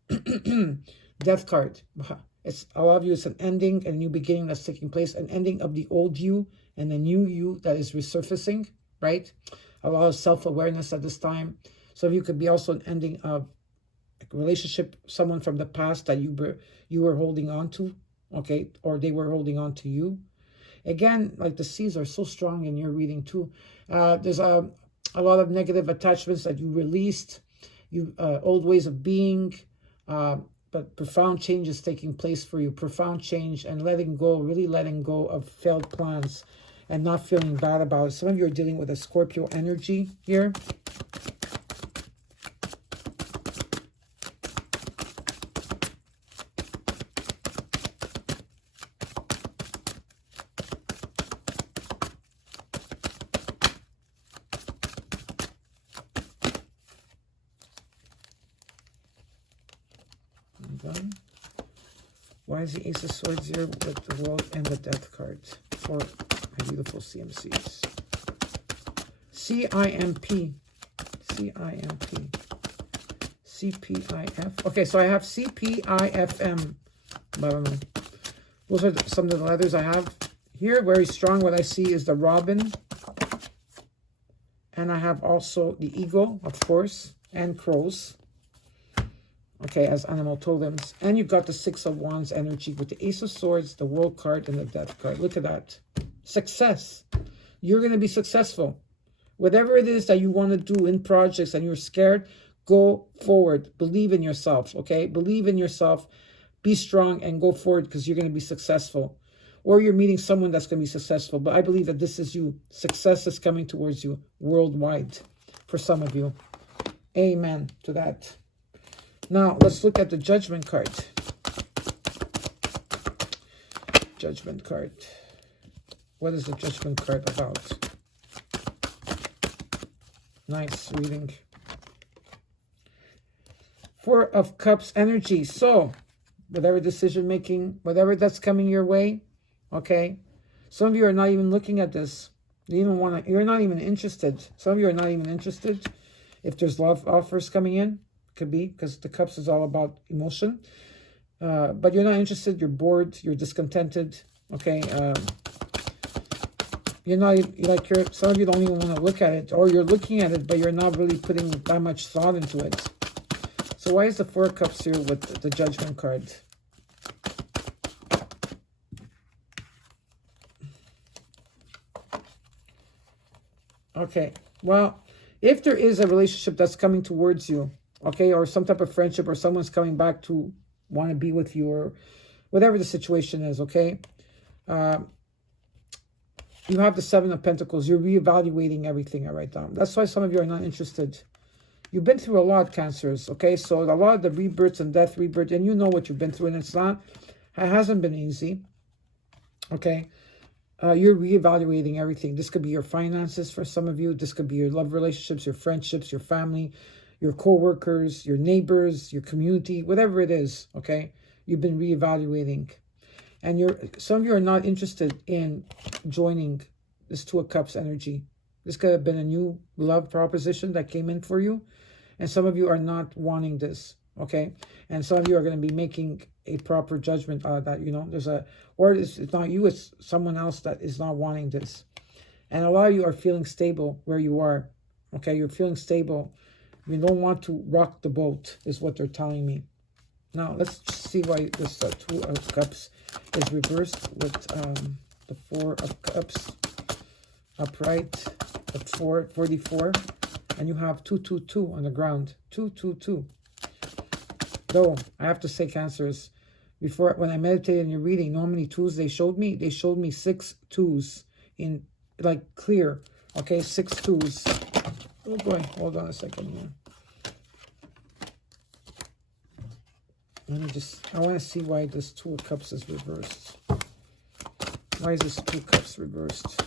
Death card. It's a lot of you. It's an ending and a new beginning that's taking place. An ending of the old you and the new you that is resurfacing, right? A lot of self-awareness at this time. So you could be also an ending of a relationship, someone from the past that you were holding on to, okay, or they were holding on to you. Again, like the C's are so strong in your reading too. There's a lot of negative attachments that you released, old ways of being, but profound change is taking place for you. Profound change and letting go, really letting go of failed plans and not feeling bad about it. Some of you are dealing with a Scorpio energy here. Why is the Ace of Swords here with the World and the Death cards for my beautiful CMCs? CIMP. CIMP. CPIF. Okay, so I have CPIFM. I don't know. Those are some of the letters I have here. Very strong. What I see is the Robin And I have also the eagle, of course, and crows. Okay, as animal totems. And you've got the Six of Wands energy with the Ace of Swords, the World card, and the Death card. Look at that. Success. You're going to be successful. Whatever it is that you want to do in projects and you're scared, go forward. Believe in yourself, okay? Believe in yourself. Be strong and go forward because you're going to be successful. Or you're meeting someone that's going to be successful. But I believe that this is you. Success is coming towards you worldwide for some of you. Amen to that. Now, let's look at the Judgment card. Judgment card. What is the Judgment card about? Nice reading. Four of Cups energy. So, whatever decision making, whatever that's coming your way, okay? Some of you are not even looking at this. You're not even interested. Some of you are not even interested. If there's love offers coming in, could be, because the Cups is all about emotion. But you're not interested, you're bored, you're discontented, okay? You're not, some of you don't even want to look at it, or you're looking at it, but you're not really putting that much thought into it. So why is the Four of Cups here with the Judgment card? Okay, well, if there is a relationship that's coming towards you, okay, or some type of friendship, or someone's coming back to want to be with you, or whatever the situation is, okay? You have the Seven of Pentacles. You're reevaluating everything, I write down. That's why some of you are not interested. You've been through a lot, Cancers, okay? So a lot of the rebirths and death, rebirth, and you know what you've been through, and it hasn't been easy, okay? You're reevaluating everything. This could be your finances for some of you. This could be your love relationships, your friendships, your family, your co-workers, your neighbors, your community, whatever it is, okay? You've been reevaluating. And some of you are not interested in joining this Two of Cups energy. This could have been a new love proposition that came in for you. And some of you are not wanting this, okay? And some of you are going to be making a proper judgment out of that, you know? Or it's not you, it's someone else that is not wanting this. And a lot of you are feeling stable where you are, okay? You're feeling stable. You don't want to rock the boat, is what they're telling me. Now, let's see why this Two of Cups is reversed with the Four of Cups upright, the 44, and you have 222 on the ground. 222. Though, I have to say, Cancers, before, when I meditated in your reading, know how many twos they showed me? They showed me 6 twos in, like, clear. Okay, 6 twos. Oh boy, hold on a second here. I want to see why this Two of Cups is reversed. Why is this Two of Cups reversed?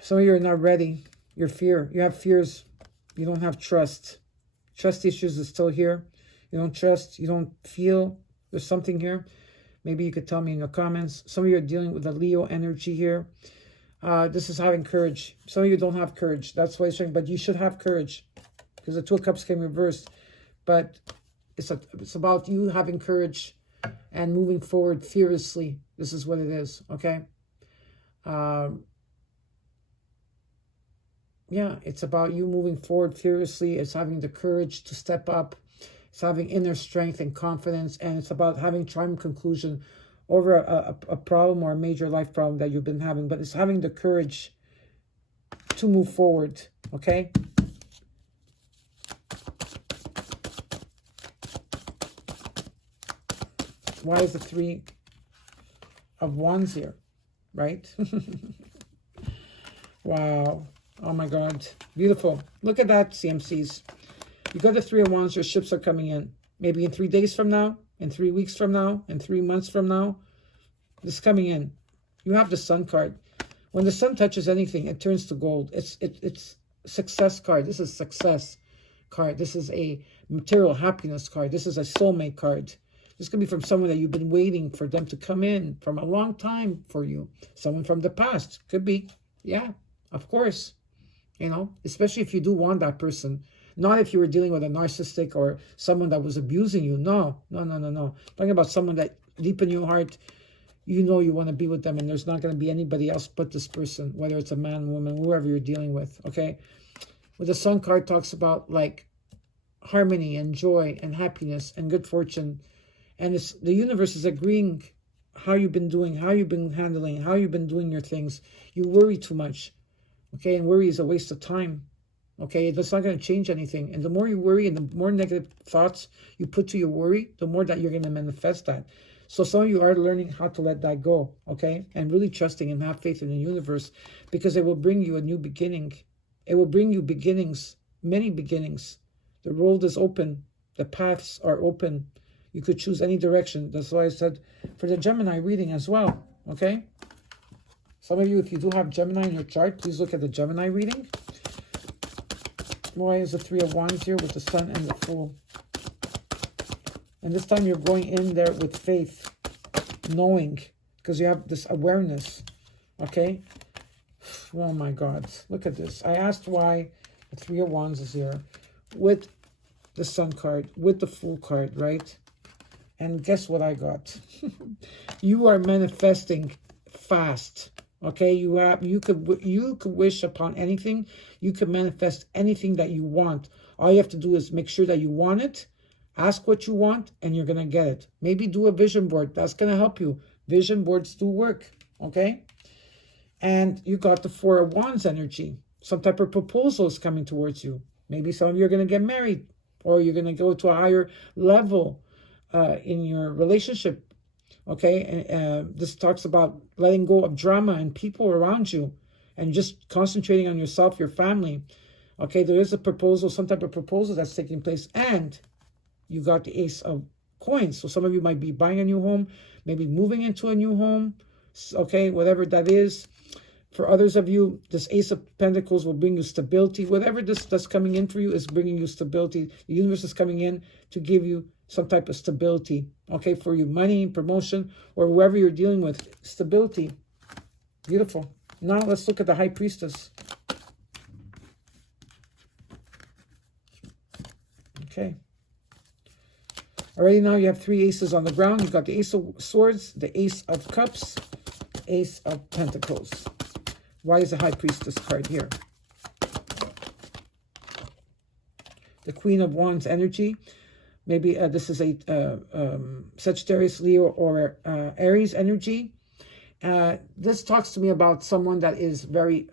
Some of you are not ready. You have fears. You don't have trust. Trust issues is still here. You don't trust. You don't feel. There's something here. Maybe you could tell me in the comments. Some of you are dealing with the Leo energy here. This is having courage. Some of you don't have courage. That's why it's saying, but you should have courage. Because the Two of Cups came reversed. But it's about you having courage and moving forward fearlessly. This is what it is, okay? Yeah, it's about you moving forward fearlessly. It's having the courage to step up. It's having inner strength and confidence. And it's about having triumph conclusion over a problem or a major life problem that you've been having. But it's having the courage to move forward, okay? Why is the Three of Wands here, right? Wow. Oh my God. Beautiful. Look at that, CMCs. You got the Three of Wands, your ships are coming in. Maybe in 3 days from now, in 3 weeks from now, in 3 months from now. This is coming in. You have the Sun card. When the sun touches anything, it turns to gold. It's success card. This is success card. This is a material happiness card. This is a soulmate card. This could be from someone that you've been waiting for them to come in from a long time for you. Someone from the past. Could be. Yeah, of course. You know, especially if you do want that person. Not if you were dealing with a narcissistic or someone that was abusing you. No. Talking about someone that deep in your heart, you know you want to be with them, and there's not going to be anybody else but this person, whether it's a man, woman, whoever you're dealing with, okay? With the Sun card talks about like harmony and joy and happiness and good fortune. And it's, the universe is agreeing how you've been doing, how you've been handling, how you've been doing your things. You worry too much, okay? And worry is a waste of time, okay? That's not going to change anything. And the more you worry and the more negative thoughts you put to your worry, the more that you're going to manifest that. So some of you are learning how to let that go, okay? And really trusting and have faith in the universe, because it will bring you a new beginning. It will bring you beginnings, many beginnings. The road is open. The paths are open. You could choose any direction. That's why I said for the Gemini reading as well, okay? Some of you, if you do have Gemini in your chart, please look at the Gemini reading. Why is the Three of Wands here with the Sun and the Fool? And this time you're going in there with faith, knowing, because you have this awareness, okay? Oh my God, look at this. I asked why the Three of Wands is here with the Sun card, with the Fool card, right? And guess what I got? You are manifesting fast, okay? You could wish upon anything. You could manifest anything that you want. All you have to do is make sure that you want it. Ask what you want, and you're going to get it. Maybe do a vision board. That's going to help you. Vision boards do work, okay? And you got the Four of Wands energy. Some type of proposal is coming towards you. Maybe some of you are going to get married, or you're going to go to a higher level in your relationship, okay? And this talks about letting go of drama and people around you and just concentrating on yourself, your family, okay? There is a proposal, some type of proposal that's taking place, and you got the Ace of Coins. So some of you might be buying a new home, maybe moving into a new home, okay, whatever that is. For others of you, this Ace of Pentacles will bring you stability. Whatever that's coming in for you is bringing you stability. The universe is coming in to give you some type of stability, okay, for you, money, promotion, or whoever you're dealing with, stability. Beautiful. Now let's look at the High Priestess. Okay. Already now you have three aces on the ground. You've got the Ace of Swords, the Ace of Cups, Ace of Pentacles. Why is the High Priestess card here? The Queen of Wands energy. Maybe this is a Sagittarius, Leo, or Aries energy. This talks to me about someone that is very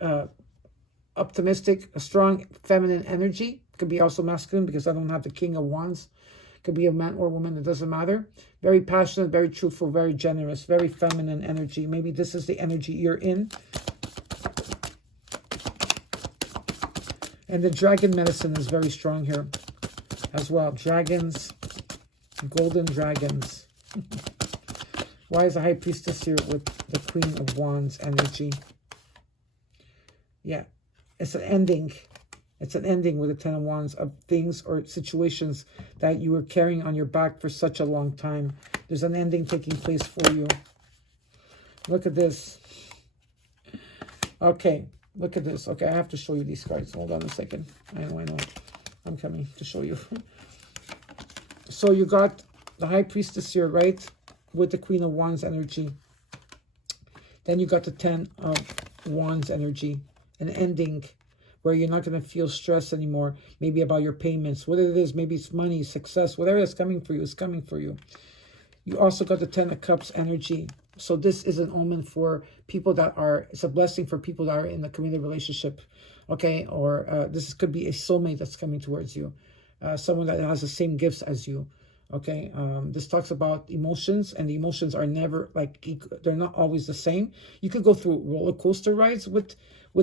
optimistic, a strong feminine energy. Could be also masculine, because I don't have the King of Wands. Could be a man or woman, it doesn't matter. Very passionate, very truthful, very generous, very feminine energy. Maybe this is the energy you're in. And the dragon medicine is very strong here as well. Dragons, golden dragons. Why is the High Priestess here with the Queen of Wands energy? Yeah, it's an ending. It's an ending with the Ten of Wands of things or situations that you were carrying on your back for such a long time. There's an ending taking place for you. Look at this. Okay, look at this. Okay, I have to show you these cards. Hold on a second. I know. I'm coming to show you. So you got the High Priestess here, right? With the Queen of Wands energy. Then you got the Ten of Wands energy. An ending where you're not going to feel stress anymore, maybe about your payments, whatever it is, maybe it's money, success, whatever is coming for you is coming for you. You also got the Ten of Cups energy. So this is an omen for people that are, it's a blessing for people that are in a committed relationship, okay? Or this could be a soulmate that's coming towards you, someone that has the same gifts as you, okay? This talks about emotions, and the emotions are never like, they're not always the same. You could go through roller coaster rides with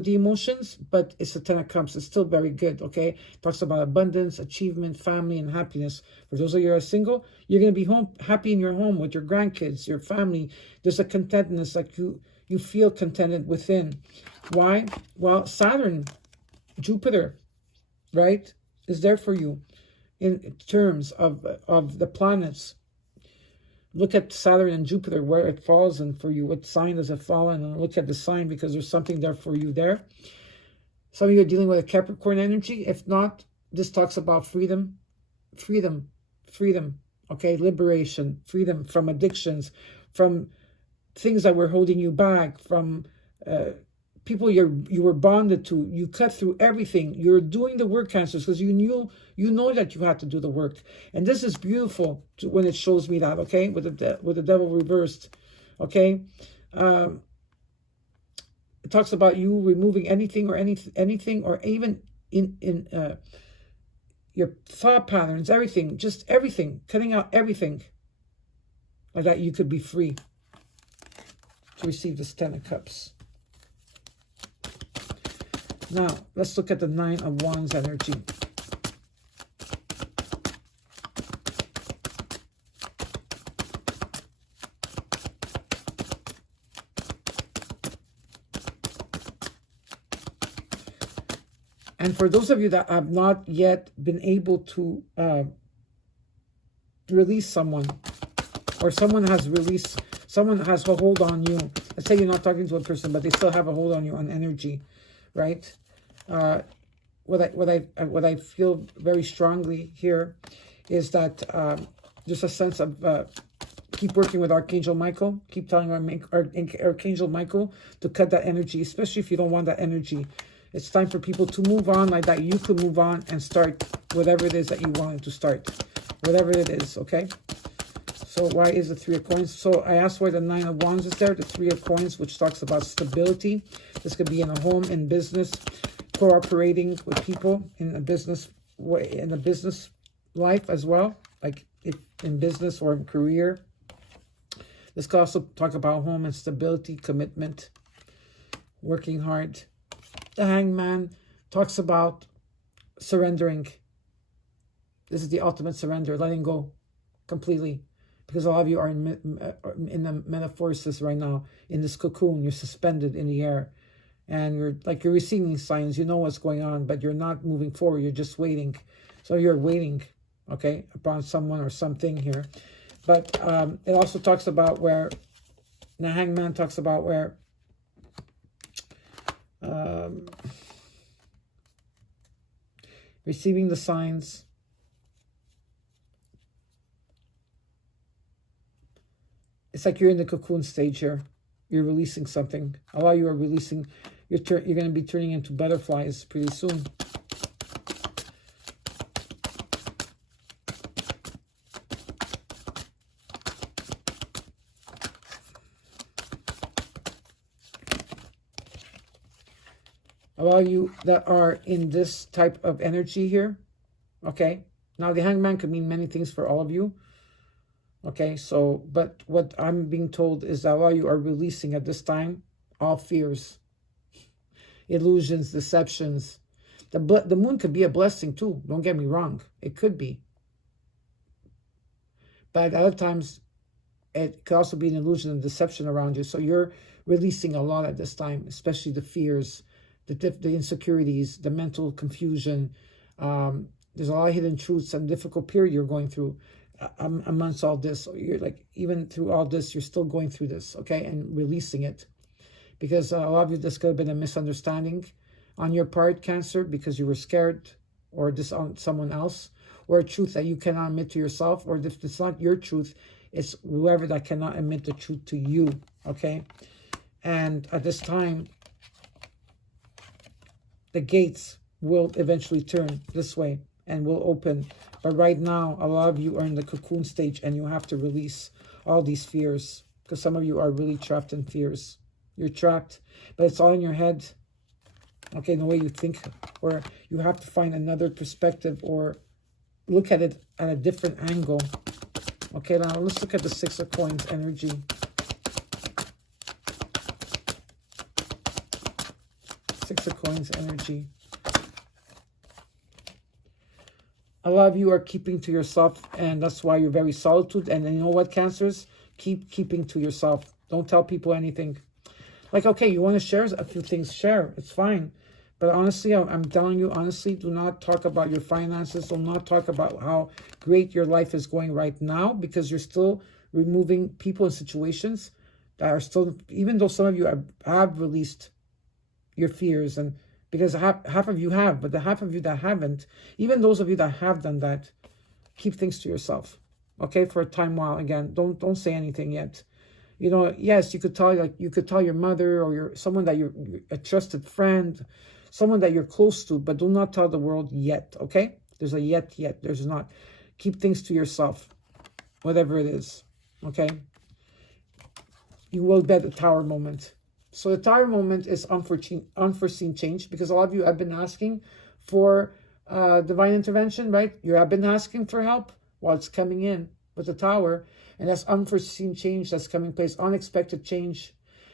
the emotions, but it's the Ten of Cups. It's still very good, okay? It talks about abundance, achievement, family, and happiness. For those of you who are single, you're going to be home, happy in your home with your grandkids, your family. There's a contentedness, like you feel contented within. Why? Well, Saturn, Jupiter, right, is there for you in terms of the planets. Look at Saturn and Jupiter, where it falls in for you. What sign does it fall in? And look at the sign, because there's something there for you there. Some of you are dealing with a Capricorn energy. If not, this talks about freedom, okay? Liberation, freedom from addictions, from things that were holding you back, from people you were bonded to. You cut through everything. You're doing the work, Cancers, because you know that you had to do the work. And this is beautiful when it shows me that, okay, with the devil reversed, okay. It talks about you removing anything or anything, or even in your thought patterns, everything, just everything, cutting out everything, like that you could be free to receive this 10 of Cups. Now, let's look at the 9 of Wands energy. And for those of you that have not yet been able to release someone, or someone has a hold on you. Let's say you're not talking to a person, but they still have a hold on you on energy, right? What I feel very strongly here is that just a sense of keep working with Archangel Michael. Keep telling Archangel Michael to cut that energy, especially if you don't want that energy. It's time for people to move on, like that you could move on and start whatever it is that you wanted to start. Whatever it is, okay? So why is the 3 of Coins? So I asked why the 9 of Wands is there. The 3 of Coins, which talks about stability. This could be in a home, in business, cooperating with people in a business way, in a business life as well, like if in business or in career. This could also talk about home and stability, commitment, working hard. The Hangman talks about surrendering. This is the ultimate surrender, letting go completely. Because a lot of you are in the metamorphosis right now, in this cocoon. You're suspended in the air. And you're receiving signs. You know what's going on, but you're not moving forward. You're just waiting. So you're waiting, okay, upon someone or something here. But it also talks about where, the Hangman talks about where receiving the signs. It's like you're in the cocoon stage here. You're releasing something. A lot of you are releasing. You're going to be turning into butterflies pretty soon. A lot of you that are in this type of energy here, okay? Now, the Hangman could mean many things for all of you. Okay, so, but what I'm being told is that a lot of you are releasing at this time all fears, illusions, deceptions. The moon could be a blessing too. Don't get me wrong. It could be. But at other times, it could also be an illusion and deception around you. So you're releasing a lot at this time, especially the fears, the insecurities, the mental confusion. There's a lot of hidden truths and difficult period you're going through. Amongst all this, you're like, even through all this, you're still going through this, okay, and releasing it, because a lot of you, this could have been a misunderstanding on your part, Cancer, because you were scared, or this on someone else, or a truth that you cannot admit to yourself, or if it's not your truth, it's whoever that cannot admit the truth to you, okay. And at this time, the gates will eventually turn this way and will open. But right now, a lot of you are in the cocoon stage, and you have to release all these fears, because some of you are really trapped in fears. You're trapped, but it's all in your head, okay, the way you think, or you have to find another perspective or look at it at a different angle. Okay, now let's look at the 6 of Coins energy. Six of Coins energy. A lot of you are keeping to yourself, and that's why you're very solitude. And you know what, Cancers? Keep keeping to yourself. Don't tell people anything. Like, okay, you want to share a few things, share. It's fine. But honestly, I'm telling you, honestly, do not talk about your finances. Do not talk about how great your life is going right now, because you're still removing people and situations that are still, even though some of you have released your fears, and because half of you have, but the half of you that haven't, even those of you that have done that, keep things to yourself, okay, for a time while. Again, don't say anything yet. You know, yes, you could tell, like, you could tell your mother or someone that you're a trusted friend, someone that you're close to, but do not tell the world yet, okay? There's a yet. There's not. Keep things to yourself, whatever it is, okay? You will get the Tower moment. So the Tower moment is unforeseen change, because a lot of you have been asking for divine intervention, right? You have been asking for help while it's coming in with the Tower, and that's unforeseen change that's coming place, unexpected change,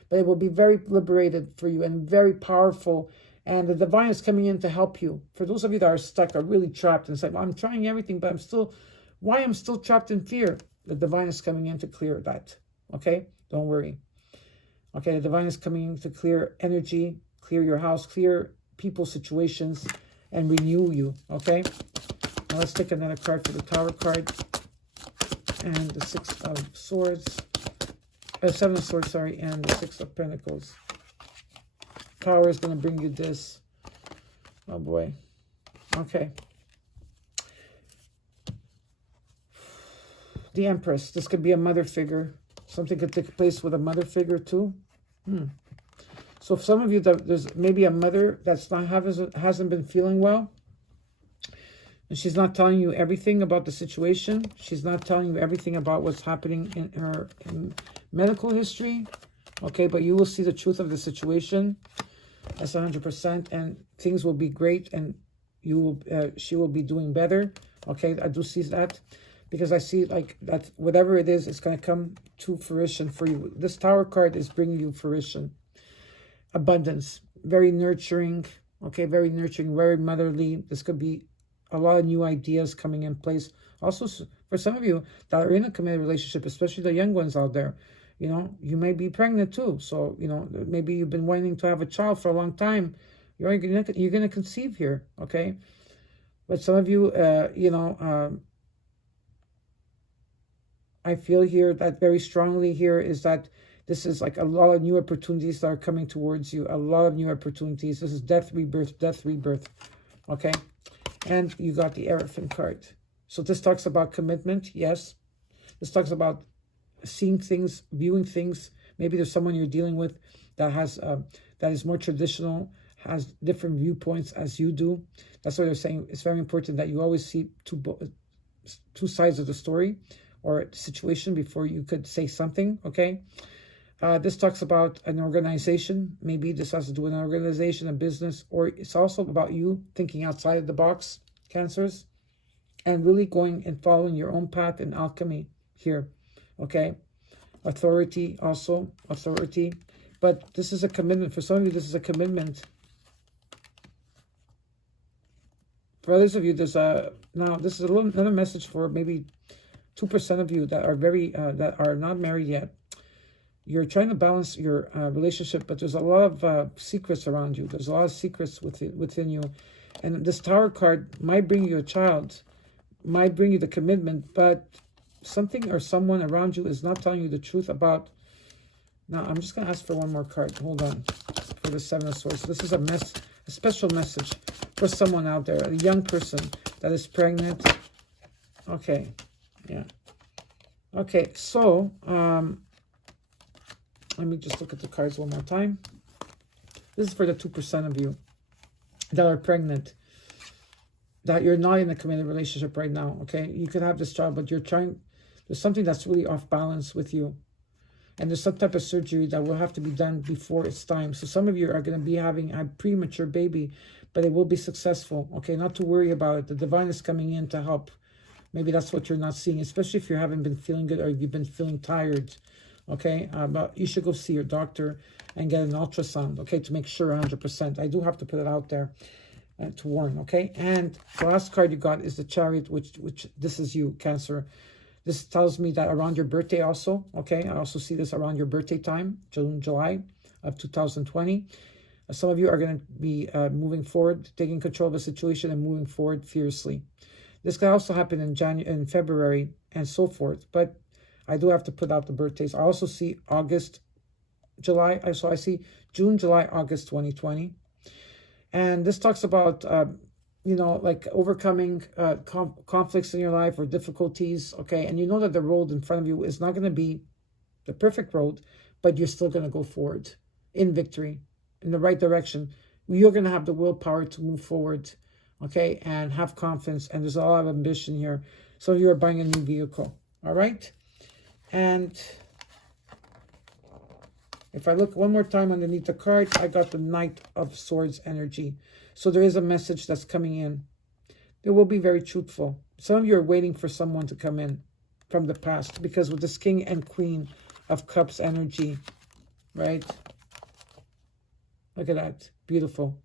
but it will be very liberated for you and very powerful, and the divine is coming in to help you. For those of you that are stuck, are really trapped, and say, well, I'm trying everything, but I'm still trapped in fear. The divine is coming in to clear that, okay? Don't worry. Okay, the divine is coming in to clear energy, clear your house, clear people's situations, and renew you, okay? Now let's take another card for the Tower card. And the Six of Swords. Seven of Swords, sorry, and the Six of Pentacles. Tower is going to bring you this. Oh, boy. Okay. The Empress. This could be a mother figure. Something could take place with a mother figure, too. So if some of you, there's maybe a mother that's not hasn't been feeling well, and she's not telling you everything about the situation. She's not telling you everything about what's happening in her medical history. Okay, but you will see the truth of the situation. That's 100%, and things will be great, and she will be doing better. Okay, I do see that, because I see like that whatever it is, it's going to come to fruition for you. This Tower card is bringing you fruition, abundance, very nurturing. Okay, very nurturing, very motherly. This could be a lot of new ideas coming in place. Also, for some of you that are in a committed relationship, especially the young ones out there, you know, you may be pregnant too. So, you know, maybe you've been wanting to have a child for a long time. You're going to conceive here, okay? But some of you, you know, I feel here that very strongly here is that this is like a lot of new opportunities that are coming towards you. A lot of new opportunities. This is death, rebirth, okay? And you got the Hierophant card. So this talks about commitment, yes. This talks about seeing things, viewing things. Maybe there's someone you're dealing with that has that is more traditional, has different viewpoints as you do. That's what they're saying. It's very important that you always see two sides of the story or situation before you could say something, okay? This talks about an organization. Maybe this has to do with an organization, a business, or it's also about you thinking outside of the box, Cancers, and really going and following your own path in alchemy here, okay? Authority also, authority. But this is a commitment. For some of you, this is a commitment. For others of you, there's now this is another message for maybe 2% of you that are that are not married yet. You're trying to balance your relationship, but there's a lot of secrets around you. There's a lot of secrets within you. And this Tower card might bring you a child, might bring you the commitment, but something or someone around you is not telling you the truth about... Now, I'm just going to ask for one more card. Hold on. For the Seven of Swords. This is a special message for someone out there, a young person that is pregnant. Okay. Yeah. Okay, so... let me just look at the cards one more time. This is for the 2% of you that are pregnant, that you're not in a committed relationship right now, okay? You could have this child, but there's something that's really off balance with you. And there's some type of surgery that will have to be done before it's time. So some of you are going to be having a premature baby, but it will be successful, okay? Not to worry about it. The divine is coming in to help. Maybe that's what you're not seeing, especially if you haven't been feeling good or you've been feeling tired. Okay, but you should go see your doctor and get an ultrasound, okay, to make sure 100%. I do have to put it out there to warn, okay? And the last card you got is the Chariot, which this is you, Cancer. This tells me that around your birthday also, okay? I also see this around your birthday time, June, July of 2020. Some of you are going to be moving forward, taking control of the situation and moving forward fiercely. This could also happen in February and so forth, but I do have to put out the birthdays. I also see August, July. So I see June, July, August 2020. And this talks about, you know, like overcoming conflicts in your life or difficulties, okay? And you know that the road in front of you is not going to be the perfect road, but you're still going to go forward in victory, in the right direction. You're going to have the willpower to move forward, okay, and have confidence. And there's a lot of ambition here. So you're buying a new vehicle, all right? And if I look one more time underneath the card, I got the Knight of Swords energy. So there is a message that's coming in. It will be very truthful. Some of you are waiting for someone to come in from the past, because with this King and Queen of Cups energy, right? Look at that. Beautiful.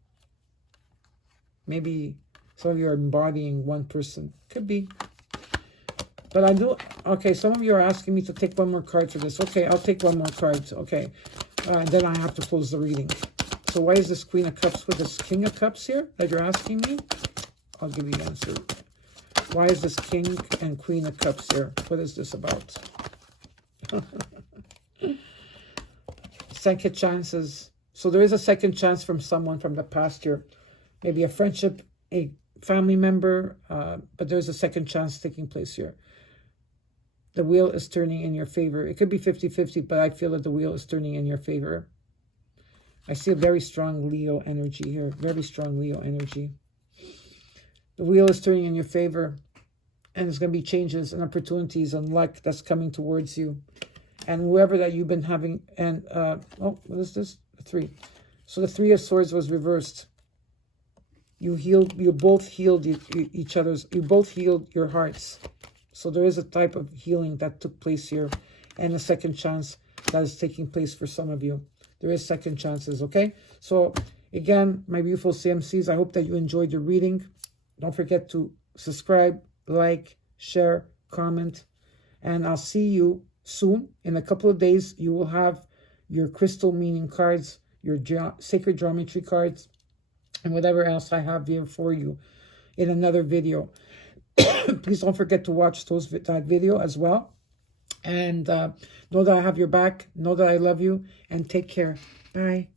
Maybe some of you are embodying one person. Could be. But I do... Okay, some of you are asking me to take one more card for this. Okay, I'll take one more card. Okay. And then I have to close the reading. So why is this Queen of Cups with this King of Cups here that you're asking me? I'll give you the answer. Why is this King and Queen of Cups here? What is this about? Second chances. So there is a second chance from someone from the past here. Maybe a friendship, a family member, but there's a second chance taking place here. The wheel is turning in your favor. It could be 50-50, but I feel that the wheel is turning in your favor. I see a very strong Leo energy here. Very strong Leo energy. The wheel is turning in your favor. And there's going to be changes and opportunities and luck that's coming towards you. And whoever that you've been having... And, oh, what is this? 3. So the 3 of Swords was reversed. You both healed each other's... You both healed your hearts. So there is a type of healing that took place here. And a second chance that is taking place for some of you. There is second chances, okay? So, again, my beautiful CMCs, I hope that you enjoyed your reading. Don't forget to subscribe, like, share, comment. And I'll see you soon. In a couple of days, you will have your crystal meaning cards, your sacred geometry cards, and whatever else I have here for you in another video. Please don't forget to watch that video as well. And know that I have your back. Know that I love you. And take care. Bye.